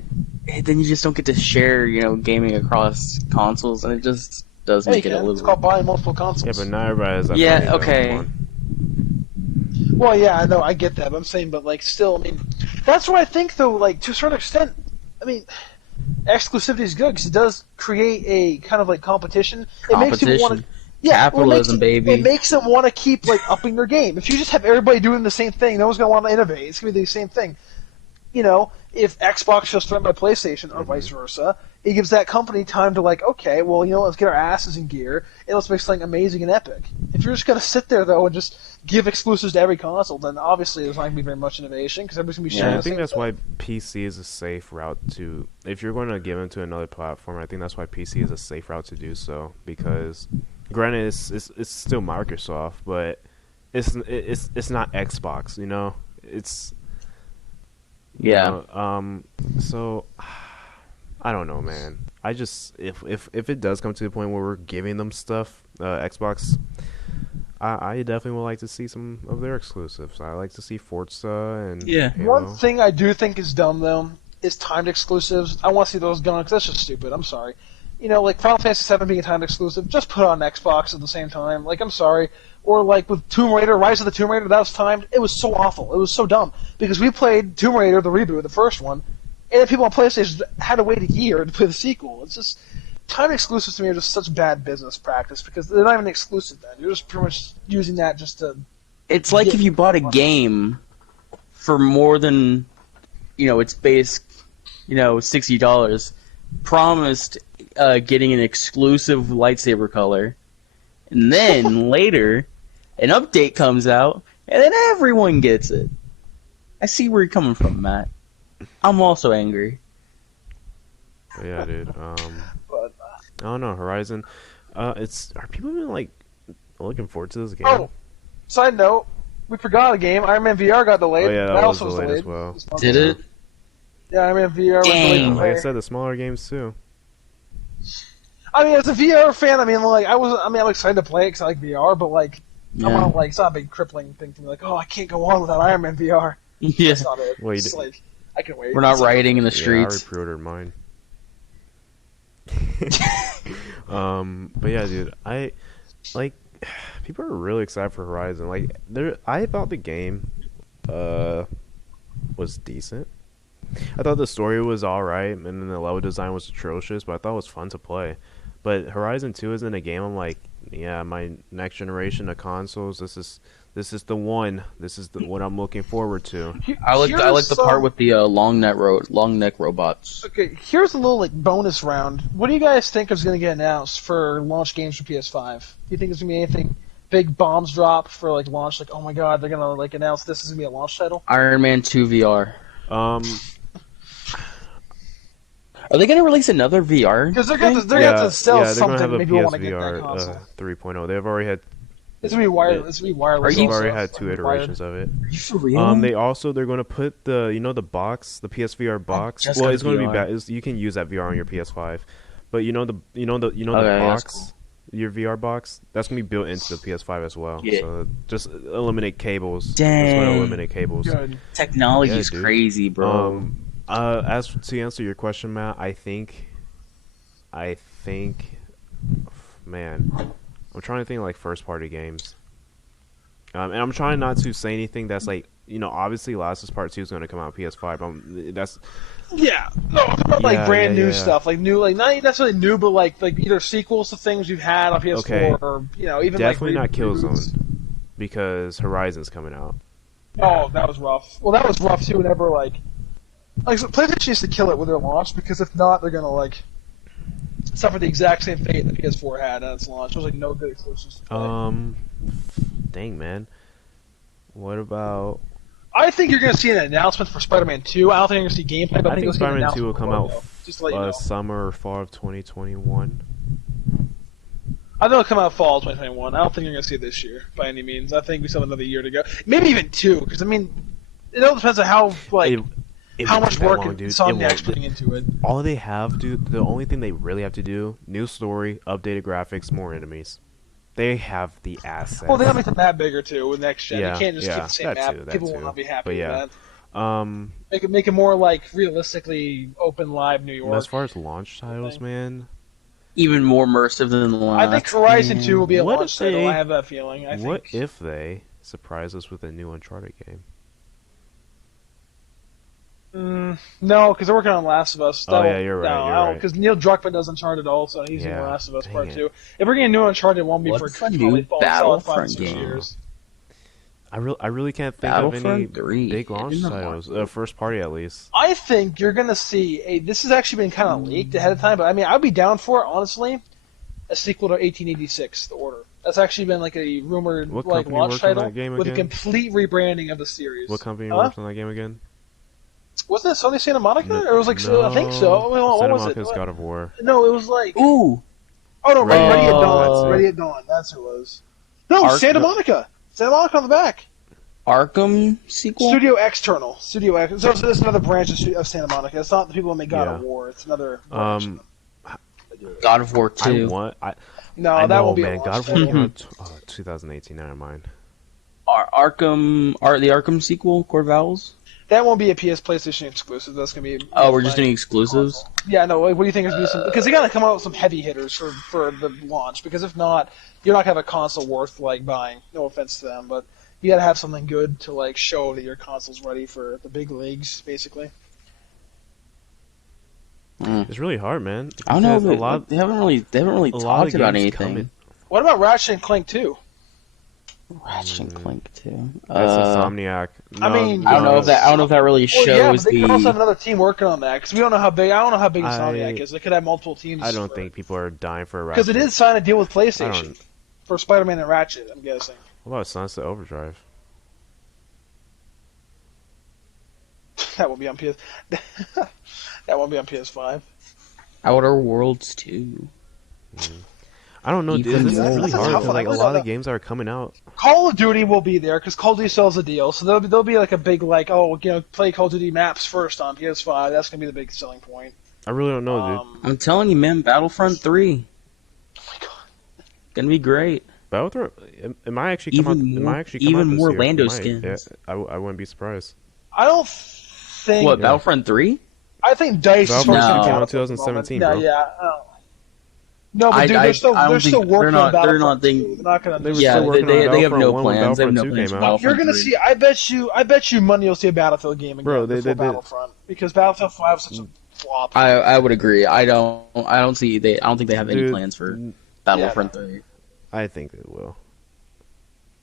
then you just don't get to share, gaming across consoles, and it just does make it a little. It's called buying multiple consoles. Yeah, but not everybody has that. Yeah, money, though. okay. Come on. Well, yeah, I know, I get that, but I'm saying, but like, still, I mean, that's what I think, though. Like, to a certain extent, I mean, exclusivity is good because it does create a kind of like competition. It makes people want to. Yeah, capitalism, baby. It makes them want to keep like upping their game. If you just have everybody doing the same thing, no one's gonna want to innovate. It's gonna be the same thing. If Xbox just threatened by PlayStation or vice versa, it gives that company time to like, okay, well, let's get our asses in gear and let's make something amazing and epic. If you're just gonna sit there though and just give exclusives to every console, then obviously there's not gonna be very much innovation because everybody's gonna be sharing. I think that's why PC is a safe route to. If you're going to give into another platform, I think that's why PC is a safe route to do so because. Granted, it's still Microsoft, but it's not Xbox. It's so I don't know, man. I just if it does come to the point where we're giving them stuff, Xbox, I definitely would like to see some of their exclusives. I like to see Forza and Halo. One thing I do think is dumb though is timed exclusives. I want to see those gone because that's just stupid. I'm sorry. Like Final Fantasy VII being a timed exclusive, just put it on Xbox at the same time. Like, I'm sorry. Or like with Tomb Raider, Rise of the Tomb Raider, that was timed. It was so awful. It was so dumb. Because we played Tomb Raider, the reboot, the first one, and then people on PlayStation had to wait a year to play the sequel. It's just, timed exclusives to me are just such bad business practice because they're not even exclusive then. You're just pretty much using that just to... It's like if you bought a game for more than, its base, $60, promised... getting an exclusive lightsaber color, and then later, an update comes out, and then everyone gets it. I see where you're coming from, Matt. I'm also angry. Yeah, dude. I don't know, Horizon. Are people even like looking forward to this game? Oh, side note, we forgot a game. Iron Man VR got delayed. Oh yeah, that was also was delayed delayed as well. Did it? Yeah, Iron Man VR was delayed. Like I said, the smaller games too. I mean, as a VR fan, I'm excited to play it because I like VR, but like, I'm not like, it's not a big crippling thing to me. Like, oh, I can't go on without Iron Man VR. Yeah. That's not it. Well, it's like, I can wait. We're not rioting in the Yeah, I streets. already pre-ordered mine. But yeah, dude, I like people are really excited for Horizon. Like, I thought the game was decent. I thought the story was alright, and then the level design was atrocious, but I thought it was fun to play. But Horizon 2 isn't a game I'm like, yeah, my next generation of consoles, this is the one. This is what I'm looking forward to. I like the part with the long neck robots. Okay, here's a little like bonus round. What do you guys think is going to get announced for launch games for PS5? Do you think there's going to be anything big bombs drop for like launch? Like, oh my god, they're going to like announce this is going to be a launch title? Iron Man 2 VR. Are they going to release another VR? Because they're going to sell they're something. Gonna have Maybe a you want to get that PSVR console. 3.0. They've already had. It's going to be wireless. It's going to be wireless. They've also. already had 2 iterations of it. Are you for real? They're going to put the box, the PSVR box. Well, it's going to be bad. You can use that VR on your PS5, but the box, cool. Your VR box, that's going to be built into the PS5 as well. Yeah. So just eliminate cables. Dang. It's going to eliminate cables. Good. Technology's crazy, bro. As to answer your question, Matt, I think, man, I'm trying to think of, like, first party games. And I'm trying not to say anything that's like, obviously Last of Us Part 2 is going to come out on PS5. Brand new stuff, like new, like not necessarily new, but like either sequels to things you've had on PS4, Okay. or even Definitely like not Killzone, because Horizon's coming out. Oh, that was rough. Well, that was rough too. Whenever so PlayStation used to kill it with their launch, because if not, they're gonna like suffer the exact same fate that PS4 had at its launch. There was like no good exclusives to play. Dang, man. What about? I think you're going to see an announcement for Spider-Man 2. I don't think you're going to see gameplay, but I think you'll see an Spider-Man 2 will come out just to let you know. summer or fall of 2021. I think it'll come out fall of 2021. I don't think you're going to see it this year by any means. I think we still have another year to go. Maybe even 2, because it all depends on how how much work Insomniac's putting into it. All they have, dude, the only thing they really have to do: new story, updated graphics, more enemies. They have the assets. Well, they have to make the map bigger too with next gen. Yeah, you can't just keep the same that map. too, that People too. will not be happy But yeah, with Make it more like realistically open live New York. As far as launch titles, man, Even more immersive than the last. I think Horizon 2 will be a What launch if they- title. I have that feeling. what if they surprise us with a new Uncharted game? No, because they're working on Last of Us. Oh, yeah, you're right, No, you're right. because Neil Druckmann does Uncharted also, and he's doing Yeah, Last of Us dang Part it. 2. If we're getting a new Uncharted, it won't be What's for a new probably solid Battlefront 5-6 game? years. I really can't think of any Battlefront 3 big launch in the titles. market. First party at least. I think you're gonna see this has actually been kind of leaked ahead of time, but I mean I'd be down for it honestly. A sequel to 1886, The Order. That's actually been like a rumored What like company launch worked on title that game with a again? complete rebranding of the series. What company Huh? worked on that game again? Wasn't it Sony Santa Monica? Or it was like No, I think so. Well, what Santa was it? Monica's God of War. No, it was like Ooh, oh no, Ready Ready at at Dawn, Dawn. that's it. Ready at Dawn. That's who it was. No, Ark- Santa Monica. Santa Monica on the back. Arkham sequel. Studio External. Studio X. So it's another branch of Santa Monica. It's not the people who make God of Yeah. War. It's another. Branch. God of War 2. No, I that know, won't be man. a God launch of War title. came out 2018. Never mind. The Arkham sequel, Corvallis. That won't be a PlayStation exclusive. That's gonna be. Oh, we're just doing exclusives. Yeah, no. Like, what do you think is gonna be some? Because they gotta come out with some heavy hitters for the launch. Because if not, you're not gonna have a console worth like buying. No offense to them, but you gotta have something good to like show that your console's ready for the big leagues, basically. It's really hard, man. I don't know. because But they haven't really a lot talked of about games anything. coming- What about Ratchet and Clank 2? Ratchet and Clank 2. That's Insomniac. I mean, I don't know if that really shows Well, yeah, but they could also have the. another team working on that because we don't know how big. I don't know how big I- Insomniac is. They could have multiple teams. I don't think people are dying for a Ratchet. because it did sign a deal with I PlayStation don't. for Spider-Man and Ratchet. I'm guessing. What about Sunset Overdrive? That won't be on PS. That won't be on PS5. Outer Worlds 2. I don't know, dude. Even This is more. really That's hard tough because one. like I a really lot of don't the games that are coming out. Call of Duty will be there because Call of Duty sells a deal, so there'll be like a big like play Call of Duty maps first on PS5. That's gonna be the big selling point. I really don't know, dude. I'm telling you, man, Battlefront 3. Oh my god. Gonna be great. Battlefront. Am I actually come Even out? Am more- I actually come even out this more year? Lando It might. skins. Yeah, I wouldn't be surprised. I don't think. What, Yeah. Battlefront 3? I think Dice is Battlefront focusing came on out in Battlefield at the 2017, moment. bro. Yeah. No, but dude, I they're still don't think- working they're on not- they're Battlefront not 2. think- They're not gonna. They were Yeah, still working they on have no Battlefront 1 when plans. They have no Battlefront 2 plans. came for out. You're Battlefront gonna 3. see. I bet you money you'll see a Battlefield game again Bro, before they- Battlefront because Battlefield 5 was such a flop. I would agree. I don't think they have any Dude, plans for Battlefront 3. I think they will.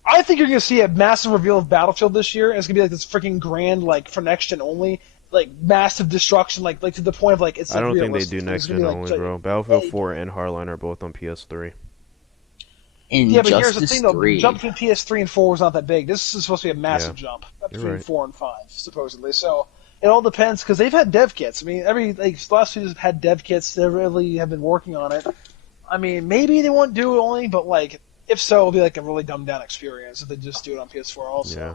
I think you're gonna see a massive reveal of Battlefield this year, and it's gonna be like this freaking grand, like for next gen only, like massive destruction, like to the point of like it's. I Like, don't think they realistic. do It's next gonna gen be, like, only, bro. Battlefield 4 and Hardline are both on PS3. Yeah, but here's the Injustice thing though: 3. the jump between PS3 and 4 was not that big. This is supposed to be a massive Yeah, jump you're between right. 4 and 5, supposedly. So it all depends because they've had dev kits. I mean, the last studios have had dev kits. They really have been working on it. I mean, maybe they won't do it only, but like if so, it'll be like a really dumbed down experience if they just do it on PS4 also. Yeah.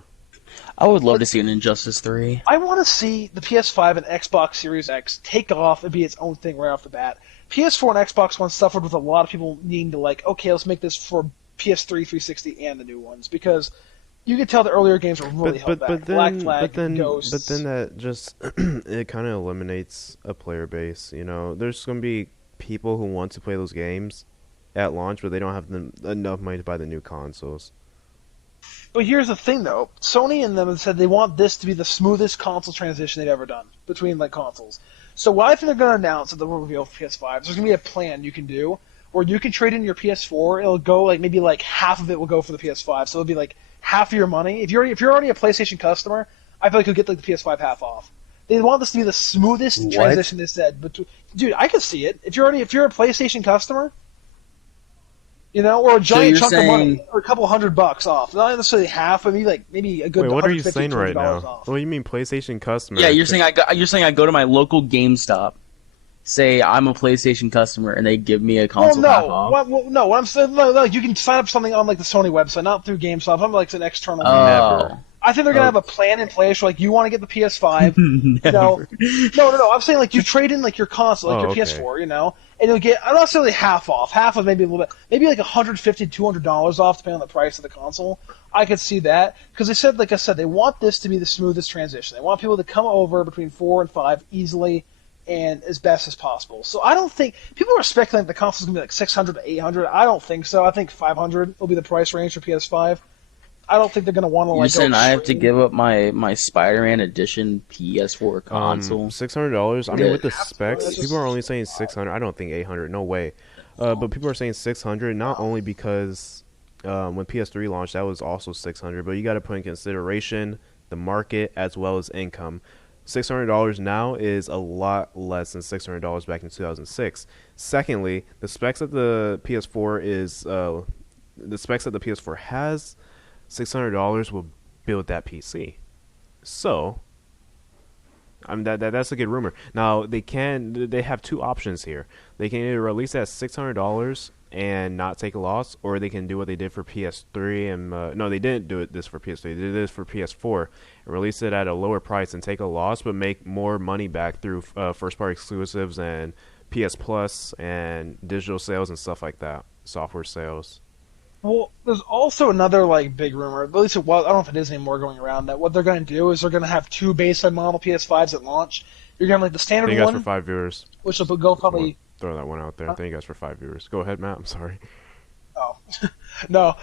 I would love to see an Injustice 3. I want to see the PS5 and Xbox Series X take off and be its own thing right off the bat. PS4 and Xbox One suffered with a lot of people needing to like, okay, let's make this for PS3, 360, and the new ones because you could tell the earlier games were really held back. Black Flag, Ghosts. But then that just it kind of eliminates a player base. You know, there's gonna be people who want to play those games at launch, but they don't have enough money to buy the new consoles. But here's the thing, though. Sony and them have said they want this to be the smoothest console transition they've ever done between like consoles. So what I think they're going to announce at the reveal for PS5 is there's going to be a plan you can do where you can trade in your PS4. It'll go like maybe like half of it will go for the PS5, so it'll be like half of your money. If you're already a PlayStation customer, I feel like you'll get like the PS5 half off. They want this to be the smoothest What? transition. They said, but dude, I could see it. If you're a PlayStation customer. You know, or a giant you're chunk of money, saying- or a couple $100 off. Not necessarily half, but maybe a good. Wait, what are you $150, saying right now? $200 off. What do you mean PlayStation customer? Yeah, you're saying I go to my local GameStop, say I'm a PlayStation customer, and they give me a console half off. What I'm saying, no, you can sign up something on like the Sony website, not through GameStop. I'm like an external. Oh. I think they're gonna have a plan in place where, like, you want to get the PS5. No. I'm saying, like, you trade in, like, your console, like your PS4, you know, and you'll get not necessarily half off, half of maybe a little bit, maybe like $150, $200 off, depending on the price of the console. I could see that because they said, like I said, they want this to be the smoothest transition. They want people to come over between 4 and 5 easily and as best as possible. So I don't think people are speculating the console's gonna be like 600 to 800. I don't think so. I think 500 will be the price range for PS5. I don't think they're gonna want to like. Listen, I have to give up my Spider-Man edition PS4 console. $600. I mean, with the specs, people are only saying 600. I don't think 800. No way. But people are saying 600 not only because when PS3 launched, that was also 600. But you got to put in consideration the market as well as income. $600 now is a lot less than $600 back in 2006. Secondly, the specs that the PS4 has. $600 will build that PC. So, I mean that's a good rumor. Now they have two options here. They can either release it at $600 and not take a loss, or they can do what they did for PS3 and no, they didn't do this for PS3. They did this for PS4 and release it at a lower price and take a loss, but make more money back through first-party exclusives and PS Plus and digital sales and stuff like that, software sales. Well, there's also another like big rumor. At least it was. I don't know if it is anymore going around. That what they're going to do is they're going to have 2 baseline model PS5s at launch. You're going to have like the standard Thank you guys one, for 5 viewers. which will go probably. Throw that one out there. Thank you guys for 5 viewers. Go ahead, Matt. I'm sorry. Oh, no.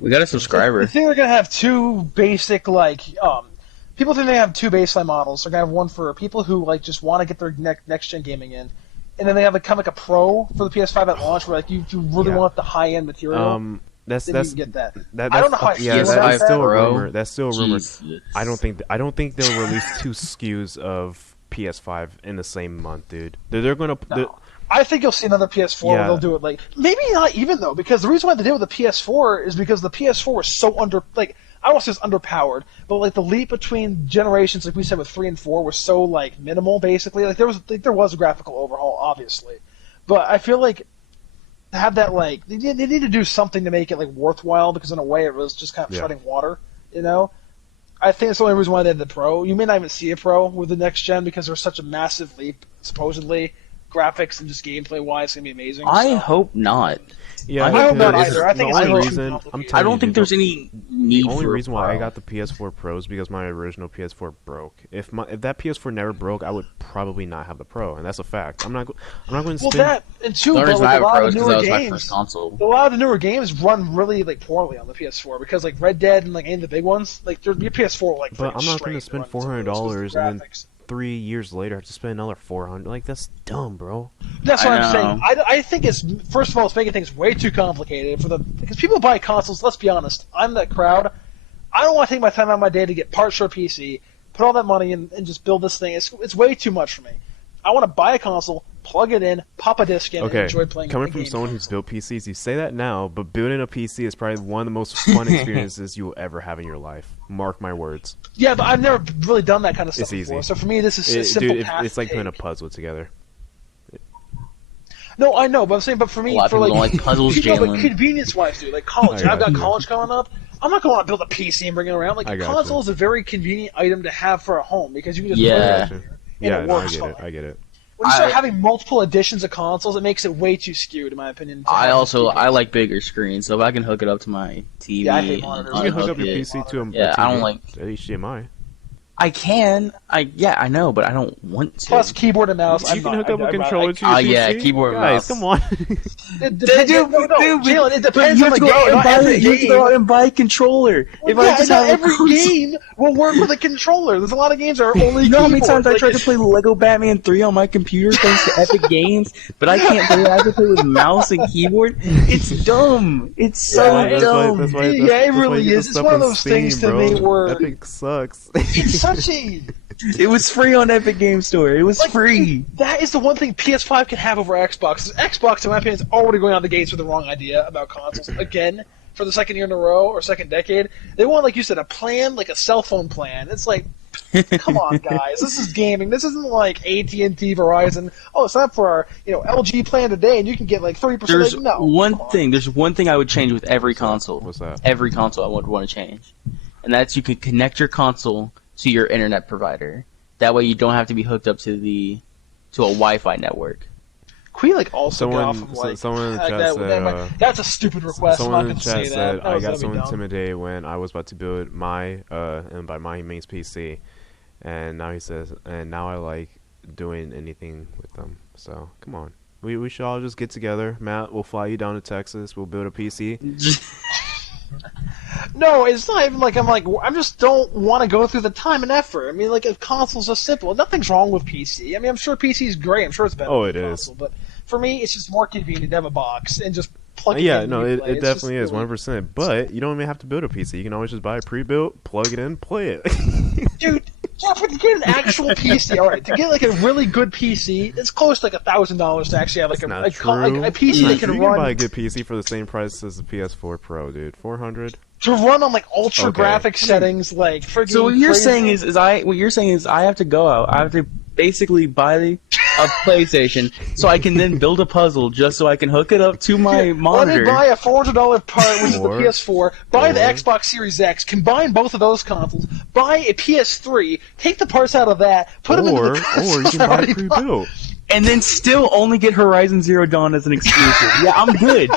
We got a subscriber. I think they're going to have 2 basic like. People think they have 2 baseline models. They're going to have one for people who like just want to get their next gen gaming in, and then they have kind of like a Pro for the PS5 at launch, where like you really want the high end material. That's you can get that. That's I don't know how I feel yeah, about that's still a that. rumor. That's still a rumor. Jesus. I don't think they'll release 2 SKUs of PS5 in the same month, dude. They're gonna. No. I think you'll see another PS4 where they'll do it like maybe not even though, because the reason why they did it with the PS4 is because the PS4 was so I won't say it's underpowered, but like the leap between generations, like we said with 3 and 4, was so like minimal. Basically, like there was a graphical overhaul, obviously, but I feel like to have that like they need to do something to make it like worthwhile, because in a way it was just kind of treading water, you know. I think that's the only reason why they had the Pro. You may not even see a Pro with the next gen because there's such a massive leap, supposedly. Graphics and just gameplay wise, it's gonna be amazing. I hope not. Yeah, I hope not either. I think the only it's reason I don't think there's any need the only for reason a why I Pro. got the PS4 Pro is because my original PS4 broke. If that PS4 never broke, I would probably not have the Pro, and that's a fact. I'm not going to Well, spend. that and two, The only but reason I like, have a lot Pro of is the because that newer was my games, first console. a lot of the newer games run really like poorly on the PS4 because like Red Dead and like any of the big ones, like your PS4 like. But I'm not going to spend $400 and then graphics. 3 years later I have to spend another $400. Like, that's dumb, bro. That's what I I'm know. saying. I think it's first of all, it's making things way too complicated because people buy consoles. Let's be honest, I'm that crowd. I don't want to take my time out of my day to get parts for a PC, put all that money in, and just build this thing. It's way too much for me. I want to buy a console, plug it in, pop a disc in, and enjoy playing. Coming from someone who's built PCs, you say that now, but building a PC is probably one of the most fun experiences you will ever have in your life. Mark my words. Yeah, but I've never really done that kind of stuff It's easy. before. So for me, this is a simple Dude, path. it's like to putting a take. puzzle together. No, I know, but I'm saying, but for me, A lot of for people like, don't like puzzles, you know, Jalen. like convenience-wise, dude, like college. I I've got got you. college coming up. I'm not going to want to build a PC and bring it around. Like I a got console you. is a very convenient item to have for a home because you can just Yeah. put it in here, and Yeah, it no, I works get fine. it. I get it. When you start having multiple editions of consoles, it makes it way too skewed, in my opinion. to have I like bigger screens, so if I can hook it up to my TV, Yeah, I hate and monitors. You can hook unhook up your it- PC to a Yeah, TV, I don't like. HDMI. I can. I know, but I don't want to. Plus keyboard and mouse. You can hook up a controller to your PC. yeah, keyboard and Guys, mouse. come on. It depends. Dude, Jalen, it but depends you on have the to go out game. and Not buy every it. You have to game. go out and buy a controller. If Yeah, I just not have every a console- game will work with a controller. There's a lot of games that are only. You know how many keyboard. times I Like, tried to play Lego Batman 3 on my computer thanks to Epic Games, but I can't play it. I have to play with mouse and keyboard. It's dumb. It's so Yeah, dumb. Yeah, it really is. It's one of those things to me where- Epic sucks. It's such a. It was free on Epic Game Store. It was Like, free. That is the one thing PS5 can have over Xbox. Xbox, in my opinion, is already going out the gates with the wrong idea about consoles. Again, for the second year in a row or second decade, they want, like you said, a plan, like a cell phone plan. It's like, come on, guys, this is gaming. This isn't like AT&T, Verizon. Oh, sign up for our LG plan today, and you can get like 30%. There's no, one come on. thing. There's one thing I would change with every console. What's that? Every console I would want to change, and that's you could connect your console to your internet provider. That way, you don't have to be hooked up to a Wi-Fi network. Can we also get off from someone in the chat said, that's a stupid request. Someone I'm in not the going chat to say said that. I got so dumb. intimidated when I was about to build my and by my he means PC, and now he says, and now I like doing anything with them. So come on, we should all just get together. Matt, we'll fly you down to Texas. We'll build a PC. No, it's not even I just don't want to go through the time and effort. I mean, a console's are simple. Nothing's wrong with PC. I mean, I'm sure PC's great. I'm sure it's better than console. But for me, it's just more convenient to have a box and just plug it in. Yeah, no, it It's definitely is, really... 100%. But you don't even have to build a PC. You can always just buy a pre-built, plug it in, play it. Dude, yeah, but to get an actual PC, alright, to get a really good PC, it's close to $1,000 to actually have a PC that can run. You run. can buy a good PC for the same price as the PS4 Pro, dude. $400. To run on ultra graphic settings, friggin' So what you're crazy. saying is I have to go out. I have to basically buy a PlayStation so I can then build a puzzle just so I can hook it up to my monitor. Let me buy a $400 part, which is the PS4, buy the Xbox Series X, combine both of those consoles, buy a PS3, take the parts out of that, put them into the console. Or you can buy it pre-built. And then still only get Horizon Zero Dawn as an exclusive. Yeah, I'm good.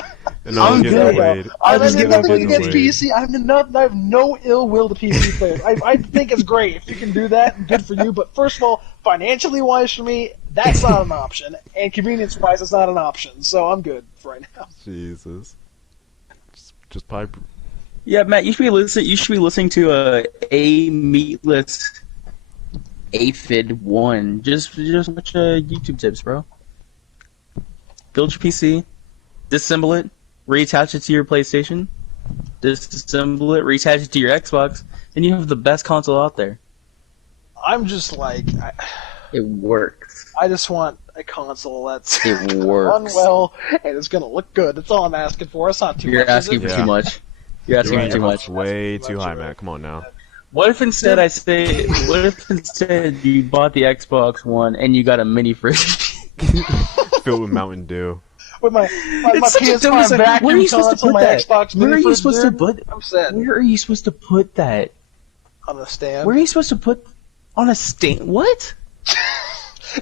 And I'm good. I'll just get nothing against PC. I have no ill will to PC players. I think it's great if you can do that. Good for you. But first of all, financially wise for me, that's not an option, and convenience wise, it's not an option. So I'm good for right now. Jesus. Just pipe. Yeah, Matt, you should be listening to a meatless Aphid 1. Just watch YouTube tips, bro. Build your PC, disassemble it, reattach it to your PlayStation, disassemble it, reattach it to your Xbox, and you have the best console out there. I'm just it works. I just want a console that's It works. run well and it's gonna look good. That's all I'm asking for. It's not too much. You're asking for too much. You're asking for too much. Way too high, Matt. Come on now. What if instead you bought the Xbox One and you got a mini fridge? Filled with Mountain Dew. With my PS5 vacuum where are you supposed to console, put my that? Xbox Where mini are you fridge, supposed to dude, put? I'm sad. Where are you supposed to put that? On a stand. Where are you supposed to put on a stand? What?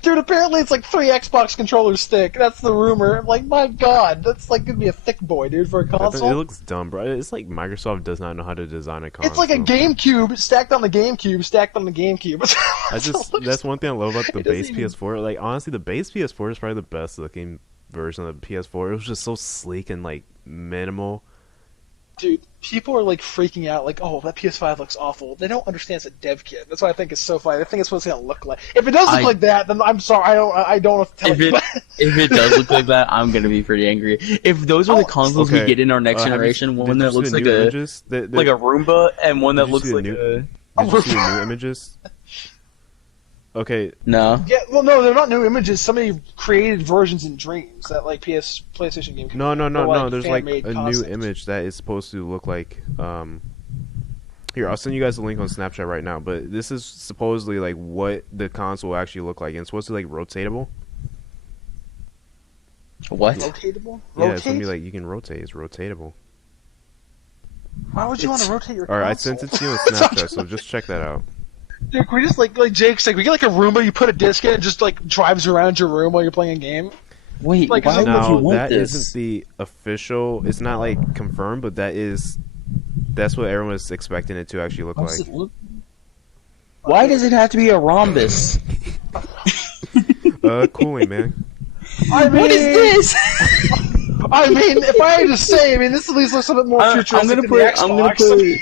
Dude, apparently it's 3 Xbox controllers thick. That's the rumor. I'm like, my god, that's gonna be a thick boy, dude, for a console. It looks dumb, bro. It's like Microsoft does not know how to design a console. It's like a GameCube stacked on the GameCube stacked on the GameCube. That's one thing I love about the base even... PS4. Honestly, the base PS4 is probably the best looking version of the PS4. It was just so sleek and minimal. Dude, people are freaking out, oh, that PS5 looks awful. They don't understand it's a dev kit. That's why I think it's so funny. I think it's what it's gonna look like. If it does look like that, then I'm sorry. I don't know what to tell you. If it does look like that, I'm gonna be pretty angry. If those are the consoles we get in our next generation, one that looks like a Roomba and one that looks like a... Did you see the new images? Okay. No. Yeah, well, no, they're not new images. Somebody created versions in Dreams that PlayStation game. No. There's a new image that is supposed to look like. Here, I'll send you guys a link on Snapchat right now. But this is supposedly what the console will actually look like, and it's supposed to be rotatable. What? Rotatable? Yeah, it's gonna be you can rotate. It's rotatable. Why would you want to rotate your console? Alright, I sent it to you on Snapchat, so just check that out. Dude, can we just like Jake said, we get a Roomba, you put a disc in, and just drives around your room while you're playing a game? Wait, why would you want that this? isn't the official. It's not confirmed, but that's what everyone was expecting it to actually look like. Why does it have to be a rhombus? Cooling, man. What is this? I mean, if I had to say, this at least looks a bit more futuristic than the Xbox.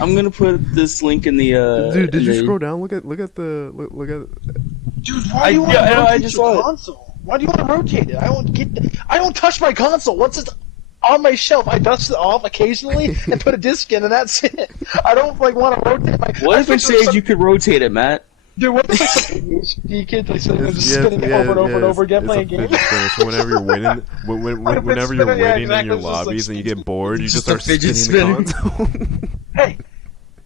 I'm gonna put this link in the. Dude, did you scroll down? Look at. Dude, why do you want to rotate your console? Why do you want to rotate it? I don't touch my console. Once it's on my shelf, I dust it off occasionally and put a disc in, and that's it. I don't want to rotate my. What if it says you could rotate it, Matt? Dude, what if it's like HD kid just spinning it over and over and over again playing games? So whenever you're winning, whenever you're winning in your lobbies and you get bored, you just start spinning the console.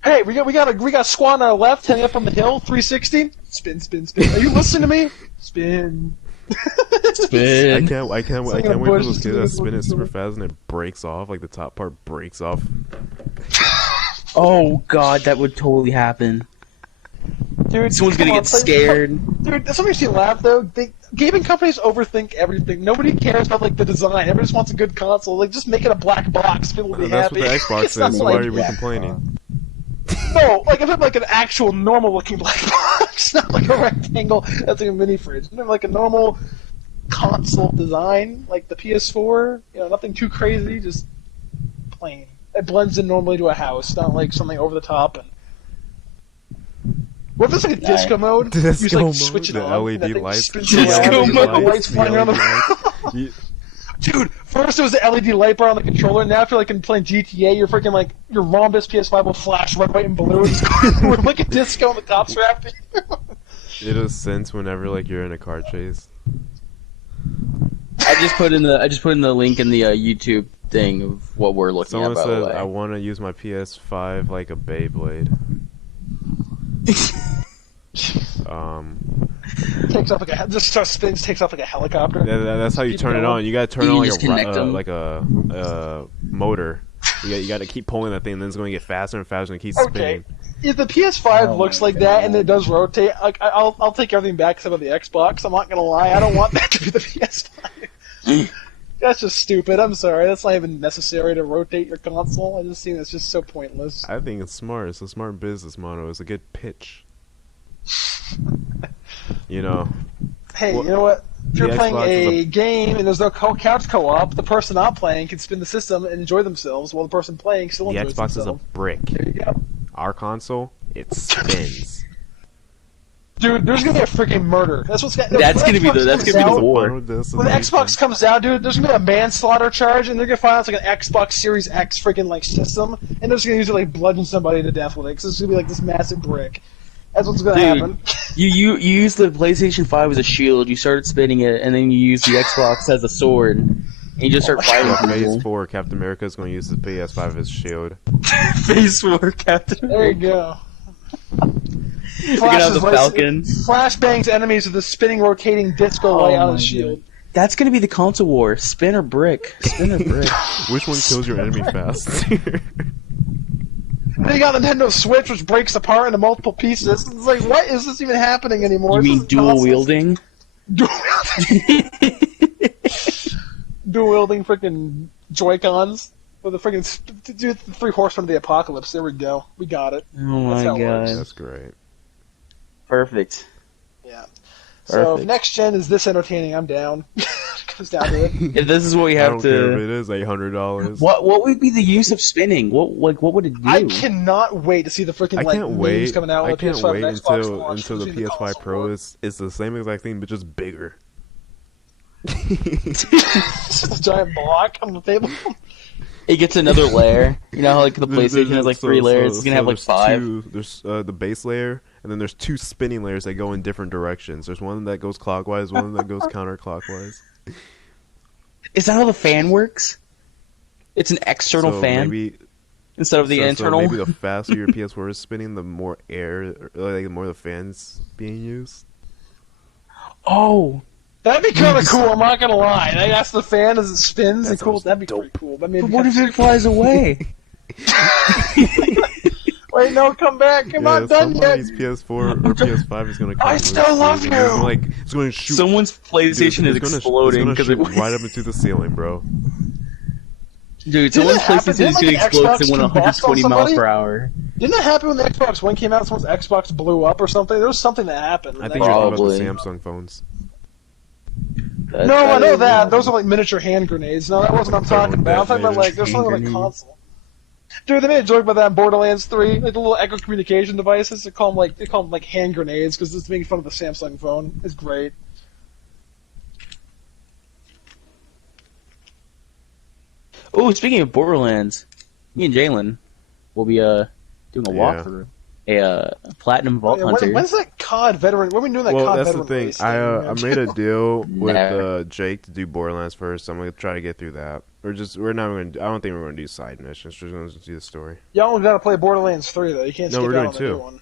Hey, we got squad on our left heading up on the hill, 360. Spin, spin, spin. Are you listening to me? Spin. Spin. I can't wait for those kids that spin it super fast and it breaks off, the top part breaks off. Oh god, that would totally happen. Dude, Someone's come gonna on, get scared. Dude, that's what makes me laugh though. Gaming companies overthink everything. Nobody cares about like the design. Everyone just wants a good console. Like, just make it a black box. People will be That's happy. what the Xbox It's not is. So like- why are we complaining? No, like if it's like an actual normal looking black box, not like a rectangle that's like a mini fridge. Like a normal console design, like the PS4. Nothing too crazy, just plain. It blends in normally to a house, not like something over the top. And what if it's like a disco mode? You just like switch it the on. LED and that thing lights, spins Disco around, mode. and the lights the flying around LED the lights. Dude, first it was the LED light bar on the controller, and now after like in playing GTA, you're freaking like your rhombus PS5 will flash red, white, and blue. With like a disco on the top strap. It does sense whenever like you're in a car chase. I just put in the link in the YouTube thing of what we're looking Someone at. By the said way, I want to use my PS5 like a Beyblade. Takes off like just starts spins, takes off like a helicopter. That's how you Keep turn it going. on. You gotta turn it You on just connect them. like a motor. You gotta keep pulling that thing, and then it's going to get faster and faster, and it keeps Okay. spinning. If the PS5 Oh looks my like that and it does rotate, I'll take everything back except for the Xbox. I'm not gonna lie, I don't want that to be the PS5. That's just stupid. I'm sorry. That's not even necessary to rotate your console. I just think it's just so pointless. I think it's smart. It's a smart business model. It's a good pitch. Hey, Well, you know what? If you're the playing Xbox is a game and there's no couch co-op, the person not playing can spin the system and enjoy themselves, while the person playing still the enjoys Xbox is a themselves. brick. There you go. Our console, it spins. Dude, there's gonna be a freaking murder. That's what's That's gonna be the war. Final When the destination. Xbox comes out, dude, there's gonna be a manslaughter charge, and they're gonna find out it's like an Xbox Series X freaking like system, and they're just gonna use it like bludgeon somebody to death with it, because it's gonna be like this massive brick. That's what's gonna Dude. happen. you use the PlayStation 5 as a shield. You started spinning it, and then you use the Xbox as a sword, and you just start fighting Yeah, Phase people. 4, Captain America is going to use the PS5 as shield. Phase 4, Captain. There you go. You're gonna have the Flashes Falcon. Flashbangs enemies with a spinning, rotating disco light on my his shield. That's gonna be the console war. Spin or brick. Spin or brick. Which one kills your enemy faster? Then you got Nintendo Switch, which breaks apart into multiple pieces. It's like, what is this even happening anymore? You This mean is dual nonsense. wielding? Dual wielding freaking Joy-Cons. With the freaking do the 3 horsemen of the apocalypse. There we go. We got it. Oh my That's how it god. works. That's great. Perfect. Yeah. So if Perfect. next gen is this entertaining, I'm down. Comes down to it. If this is what we I have don't care if to. it is $800. What would be the use of spinning? What would it do? I cannot wait to see the freaking I like can't memes wait. coming out I with can't PS5 wait and Xbox until launch the using PS5 console Pro war. is the same exact thing, but just bigger. It's just a giant block on the table. It gets another layer. You know how like the PlayStation has like 3 layers. It's gonna have like there's 5. There's the base layer, and then there's 2 spinning layers that go in different directions. There's one that goes clockwise, one that goes counterclockwise. Is that how the fan works? It's an external So fan maybe, instead of the so internal. maybe the faster your PS4 is spinning, the more air, like the more the fans being used. Oh, That'd be kind of cool. I'm not gonna lie. That's the fan as it spins That and cool. sounds That'd be dope. pretty cool. That made but me what if kinda it flies away? Wait, no, come back. I'm not done yet. somebody's PS4 or PS5 is gonna come I loose, still love dude, and it's you! gonna, it's going to shoot. Someone's PlayStation dude, is it's gonna- exploding it's because gonna it shoot right up into the ceiling, bro. Dude, Didn't someone's it happen? PlayStation is Didn't, gonna like, explode Xbox to combust on 120 miles somebody? per hour. Didn't that happen when the Xbox One came out? Someone's Xbox blew up or something. There was something that happened. I with think that. you're talking about the Probably. Samsung phones. No, I know is- that. Those are like miniature hand grenades. No, that wasn't what I'm talking about. I'm talking about like there's something with a Hand console. Dude, they made a joke about that in Borderlands 3. Like the little echo communication devices. They call them like hand grenades because it's making fun of the Samsung phone. It's great. Oh, speaking of Borderlands, me and Jalen will be doing a Yeah. walkthrough. A platinum vault Yeah, hunter. when's that COD veteran? When are we doing that Well, COD that's the veteran thing. race I thing? made a deal with Never. Jake to do Borderlands first. I'm gonna try to get through that. We're not going. I don't think we're gonna do side missions. We're just gonna do the story. Y'all gotta play Borderlands 3 though. You can't No, skip we're out doing on the 2. new one.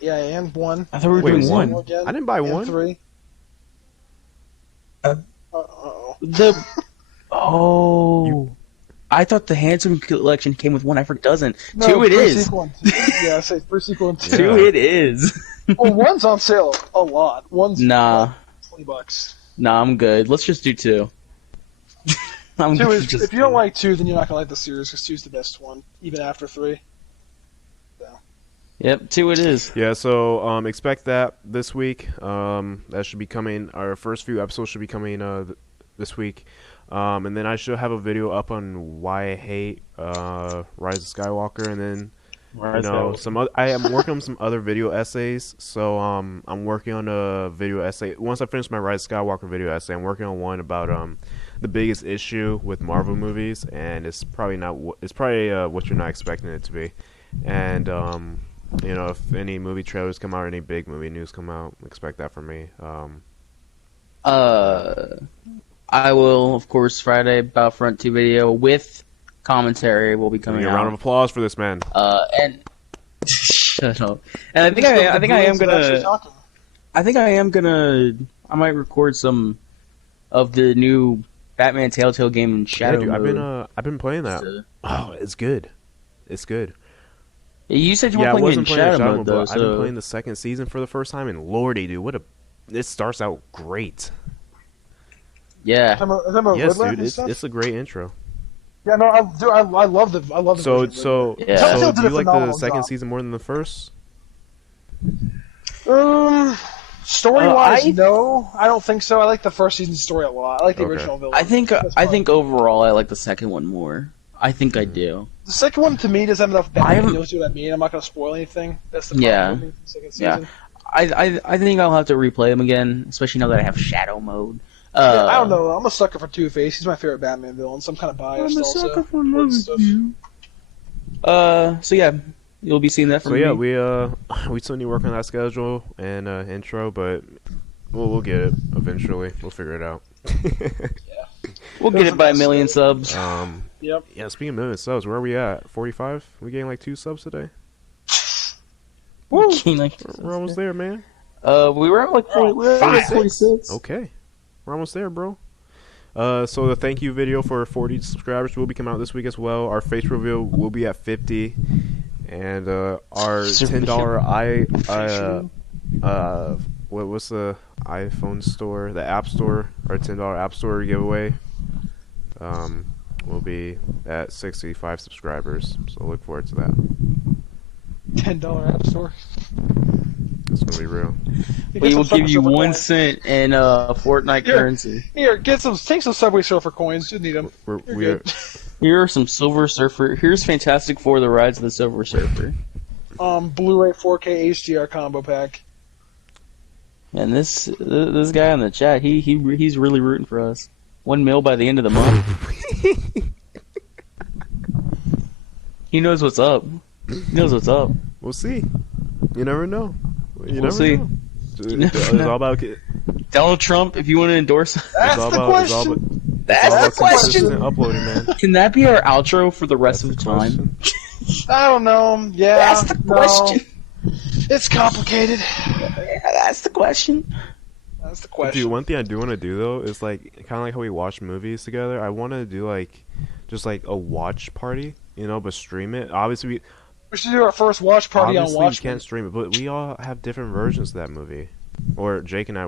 Yeah, and 1. I thought we were Wait, doing one? one. Again, I didn't buy and one. 3. Uh, Uh-oh. The oh, I thought the Handsome Collection came with one. I forget doesn't. No, Two it is. Sequel and two. Yeah, I say first sequel and two. Two it is. Well, one's on sale a lot. One's Nah. like $20. Nah, I'm good. Let's just do two. I'm Two good is, for just if you don't like two, then you're not gonna like the series because two's the best one, even after three. Yep, two it is. Yeah, so expect that this week. That should be coming. Our first few episodes should be coming this week. And then I should have a video up on why I hate Rise of Skywalker, and then some other. I am working on some other video essays. So I'm working on a video essay. Once I finish my Rise of Skywalker video essay, I'm working on one about the biggest issue with Marvel movies, and it's probably not. It's probably what you're not expecting it to be, and if any movie trailers come out or any big movie news come out, expect that from me. I will, of course, Friday Battlefront 2 video with commentary will be coming A out. round of applause for this man. And shut up. And I think I am gonna. I might record some of the new Batman Telltale game in Shadow dude, mode. I've been playing that. Oh, it's good. It's good. You said you were I playing wasn't in playing Shadow mode, though. but I've been playing the second season for the first time, and lordy, dude, it starts out great. Yeah. Yes, dude, it's a great intro. Yeah, no, I love the So version of Yeah. so Telltale did do a you like the phenomenal second job. season more than the first? Story-wise, I- no, I don't think so. I like the first season's story a lot. I like the Okay. original villain. I think That's fun. overall I like the second one more. I think I do. The second one to me doesn't have enough I Batman. haven't- You'll see what I mean. I'm not going to spoil anything. That's the problem Yeah. with me for the second Yeah. season. I think I'll have to replay them again, especially now that I have Shadow mode. Yeah, I don't know. I'm a sucker for Two-Face. He's my favorite Batman villain, so I'm kind of biased also. towards stuff. So yeah, you'll be seeing that from So yeah, me. we still need to work on that schedule and intro, but we'll get it eventually. We'll figure it out. We'll get it by a million subs. Yep. Yeah, speaking of million subs, where are we at? 45? We getting like 2 subs today? Woo! We're almost there, man. We were at like 40, we were at like 46. Okay. We're almost there, bro. So the thank you video for 40 subscribers will be coming out this week as well. Our face reveal will be at 50. And our $10 what's the iPhone store, the App Store, our $10 App Store giveaway will be at 65 subscribers. So look forward to that. $10 App Store. It's gonna be real. We will give you 1 cent in Fortnite currency. Here, take some Subway Surfer coins. You need them. Here are some Silver Surfer. Here's Fantastic Four: The Rise of the Silver Surfer. Blu-ray 4K HDR combo pack. And this guy in the chat, he's really rooting for us. 1 mil by the end of the month. He knows what's up. He knows what's up. We'll see. You never know. We'll see. Know. It's all about. Donald Trump, if you want to endorse, That's the question. that's the question. Consistent uploading, man. Can that be our outro for the rest of the time? I don't know. Yeah. That's the question. It's complicated. Yeah, that's the question. That's the question. Dude, one thing I do want to do though is like kind of like how we watch movies together. I want to do like just like a watch party, but stream it. Obviously, We should do our first watch party on obviously we Watchmen. can't stream it, but we all have different versions of that movie. Or Jake and I,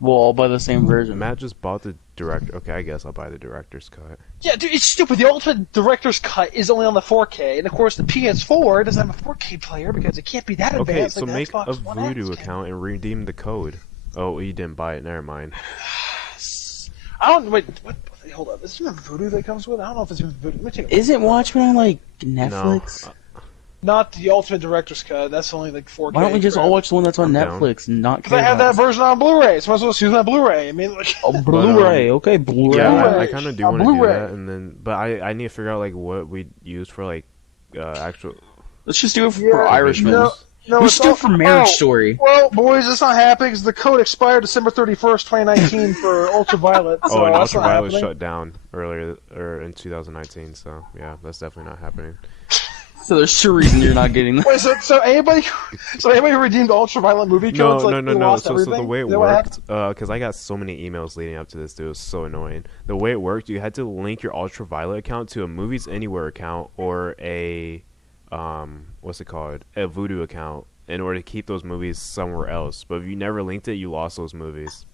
We'll all buy the same version. Matt just bought the director. Okay, I guess I'll buy the director's cut. Yeah, dude, it's stupid. The Ultimate Director's Cut is only on the 4K, and of course the PS4 doesn't have a 4K player because it can't be that Okay, advanced. so like the make Xbox a One Voodoo X can. account and redeem the code. Oh, you didn't buy it. Never mind. I don't wait. What? Hold on. Is there a Voodoo that comes with it? I don't know if it's even Voodoo. Let me take a Isn't Watchmen on like Netflix? No. Not the Ultimate Director's Cut. That's only like 4K. Why don't we just all watch the one that's on I'm down. Netflix and not? Because I have that version on Blu-ray, so I might as well use that Blu-ray. I mean, like, Oh, Blu-ray. Okay, Blu-ray. Yeah, Blu-ray. I kind of do On want to do Blu-ray. that, and then, but I need to figure out like what we use for like actual. Let's just do it for Yeah, Irishmen. no, We it's should do all- it for Marriage oh, Story. Well, boys, it's not happening because the code expired December 31st, 2019 for Ultraviolet. So Oh, and that's not Ultraviolet happening. shut down earlier or in 2019, so yeah, that's definitely not happening. So there's a reason you're not getting that. Wait, so anybody who redeemed ultraviolet movie codes, No. lost So everything? the way it Is that what worked, because I got so many emails leading up to this, dude, it was so annoying. The way it worked, you had to link your ultraviolet account to a Movies Anywhere account or a, what's it called, a Vudu account in order to keep those movies somewhere else. But if you never linked it, you lost those movies.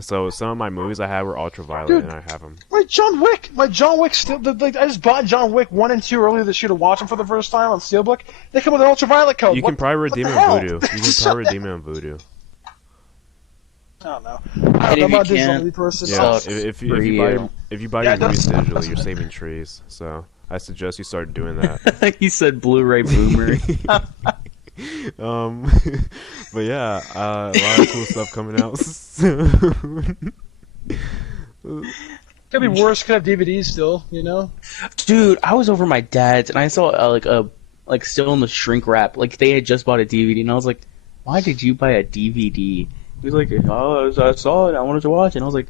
So some of my movies I had were ultraviolet, Dude. and I have them. Wait, John Wick! My John Wick still. I just bought John Wick 1 and 2 earlier this year to watch them for the first time on Steelbook. They come with an ultraviolet code. You can probably redeem it the on hell? Vudu. You can probably redeem it on Vudu. I don't know. And I'm if not a you digital can't- movie person. Yeah, Sucks if for you you. buy Yeah, your movies that's- digitally, you're saving trees. So I suggest you start doing that. I think he said Blu-ray boomer. But yeah, a lot of cool stuff coming out soon. Could be worse. Could have DVDs still. You know. Dude, I was over my dad's and I saw like still in the shrink wrap. Like they had just bought a DVD and I was like, "Why did you buy a DVD?" He was like, "Oh, I saw it. I wanted to watch it." And I was like,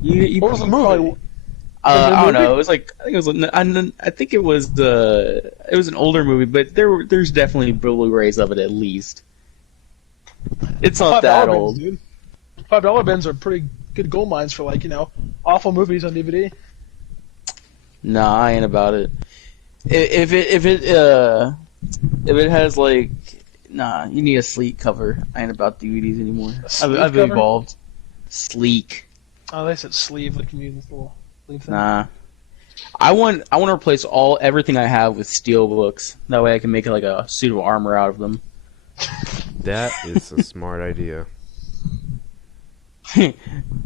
"You What was the probably movie? I don't know. It was like I think it was an older movie, but there's definitely Blu-rays of it at least. It's not that $5 old. bins, dude. $5 bins are pretty good gold mines for awful movies on DVD. Nah, I ain't about it. If it has like, nah, you need a sleek cover. I ain't about DVDs anymore. sleeve I've cover? evolved. Sleek. Oh, they said sleeve. Like you use this little sleeve thing. Nah. I want to replace everything I have with steel books. That way I can make like a suit of armor out of them. That is a smart idea.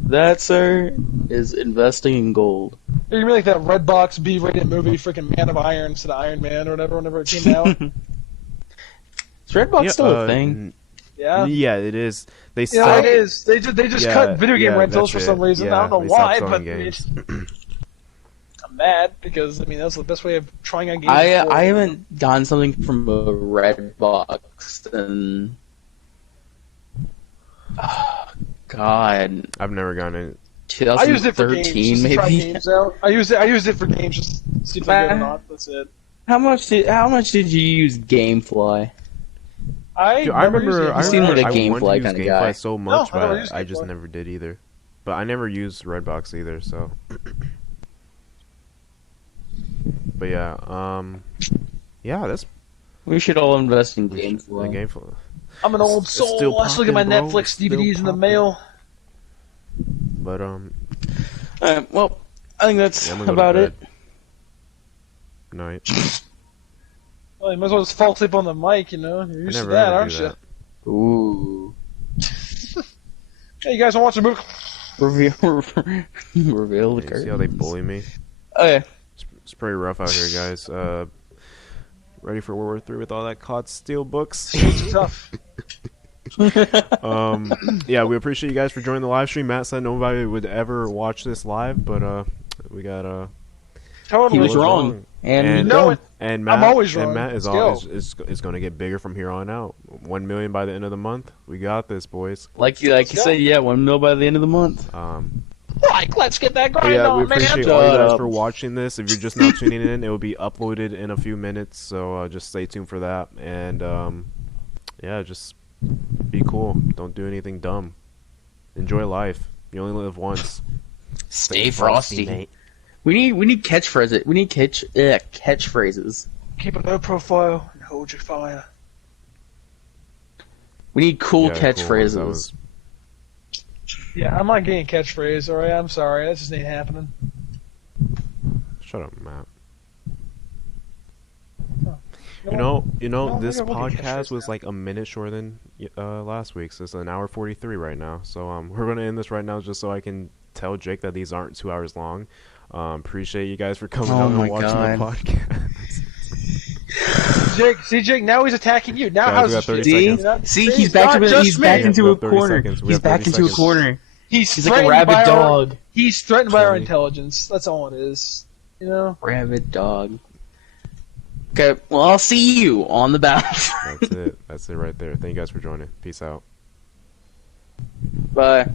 That, sir, is investing in gold. You mean like that Redbox B-rated movie, freaking Man of Iron instead of Iron Man or whatever, whenever it came out? Is Redbox still a thing? Yeah. Yeah, it is. They Yeah, stopped. it is. They just Yeah, cut video game yeah, rentals that's for some it. reason. Yeah, I don't they know why, stopped but selling games. I'm mad because that's the best way of trying on games. I haven't gotten something from a Redbox in God, I've never gotten it. I used it for games, 2013 just to try maybe. games out. I used it for games just to see if I get it or not. That's it. How much did you use GameFly? Dude, I remember. You seem like a I Gamefly wanted to use kinda Gamefly guy. so much, I never but used I just Gamefly. never did either. But I never used Redbox either. So. But yeah, that's We should all invest in the GameFly. Gamefly. I'm an old It's soul. still I still get my poppin', bro. Netflix It's still DVDs in the poppin'. mail. But Well, I think that's yeah, I'm gonna go to about it. bed. Night. Well, you might as well just fall asleep on the mic, you know? You're I used to never that, ever aren't do you? that. Ooh. Hey, you guys want to watch a movie? Reveal the You curtains. see how they bully me? Okay. It's pretty rough out here, guys. Ready for World War III with all that COD steel books? It's tough. Yeah, we appreciate you guys for joining the live stream. Matt said nobody would ever watch this live, but we got He Totally. was wrong. And And- You know it. and Matt, I'm always and wrong. Matt is Let's go. is going to get bigger from here on out. 1 million by the end of the month. We got this, boys. like you said, yeah, 1 mil by the end of the month. Let's get that But grind yeah, we on, man. appreciate all you Shut guys up. for watching this. If you're just now tuning in, it will be uploaded in a few minutes, so just stay tuned for that. And yeah, just be cool. Don't do anything dumb. Enjoy life. You only live once. Stay frosty. We need catchphrases. We need catchphrases. Keep a low profile and hold your fire. We need cool Yeah, catchphrases. That was- Yeah, I'm not getting a catchphrase, alright? I'm sorry. That just ain't happening. Shut up, Matt. No, You know, No, this I think I will get podcast catchphrase was now. like a minute shorter than last week's. It's an hour 43 right now. So we're gonna end this right now just so I can tell Jake that these aren't 2 hours long. Appreciate you guys for coming Oh out my and watching God. the podcast. Jake, now he's attacking you. Now Guys, how's we got this 30 feel? seconds. See, See, he's back not to just he's me. back into We a have 30 corner. seconds. We He's have back 30 into a seconds. corner. He's He's like a threatened rabid by dog. He's threatened by our 20. intelligence. That's all it is. You know? Rabid dog. Okay, well, I'll see you on the battlefield. That's it. That's it right there. Thank you guys for joining. Peace out. Bye.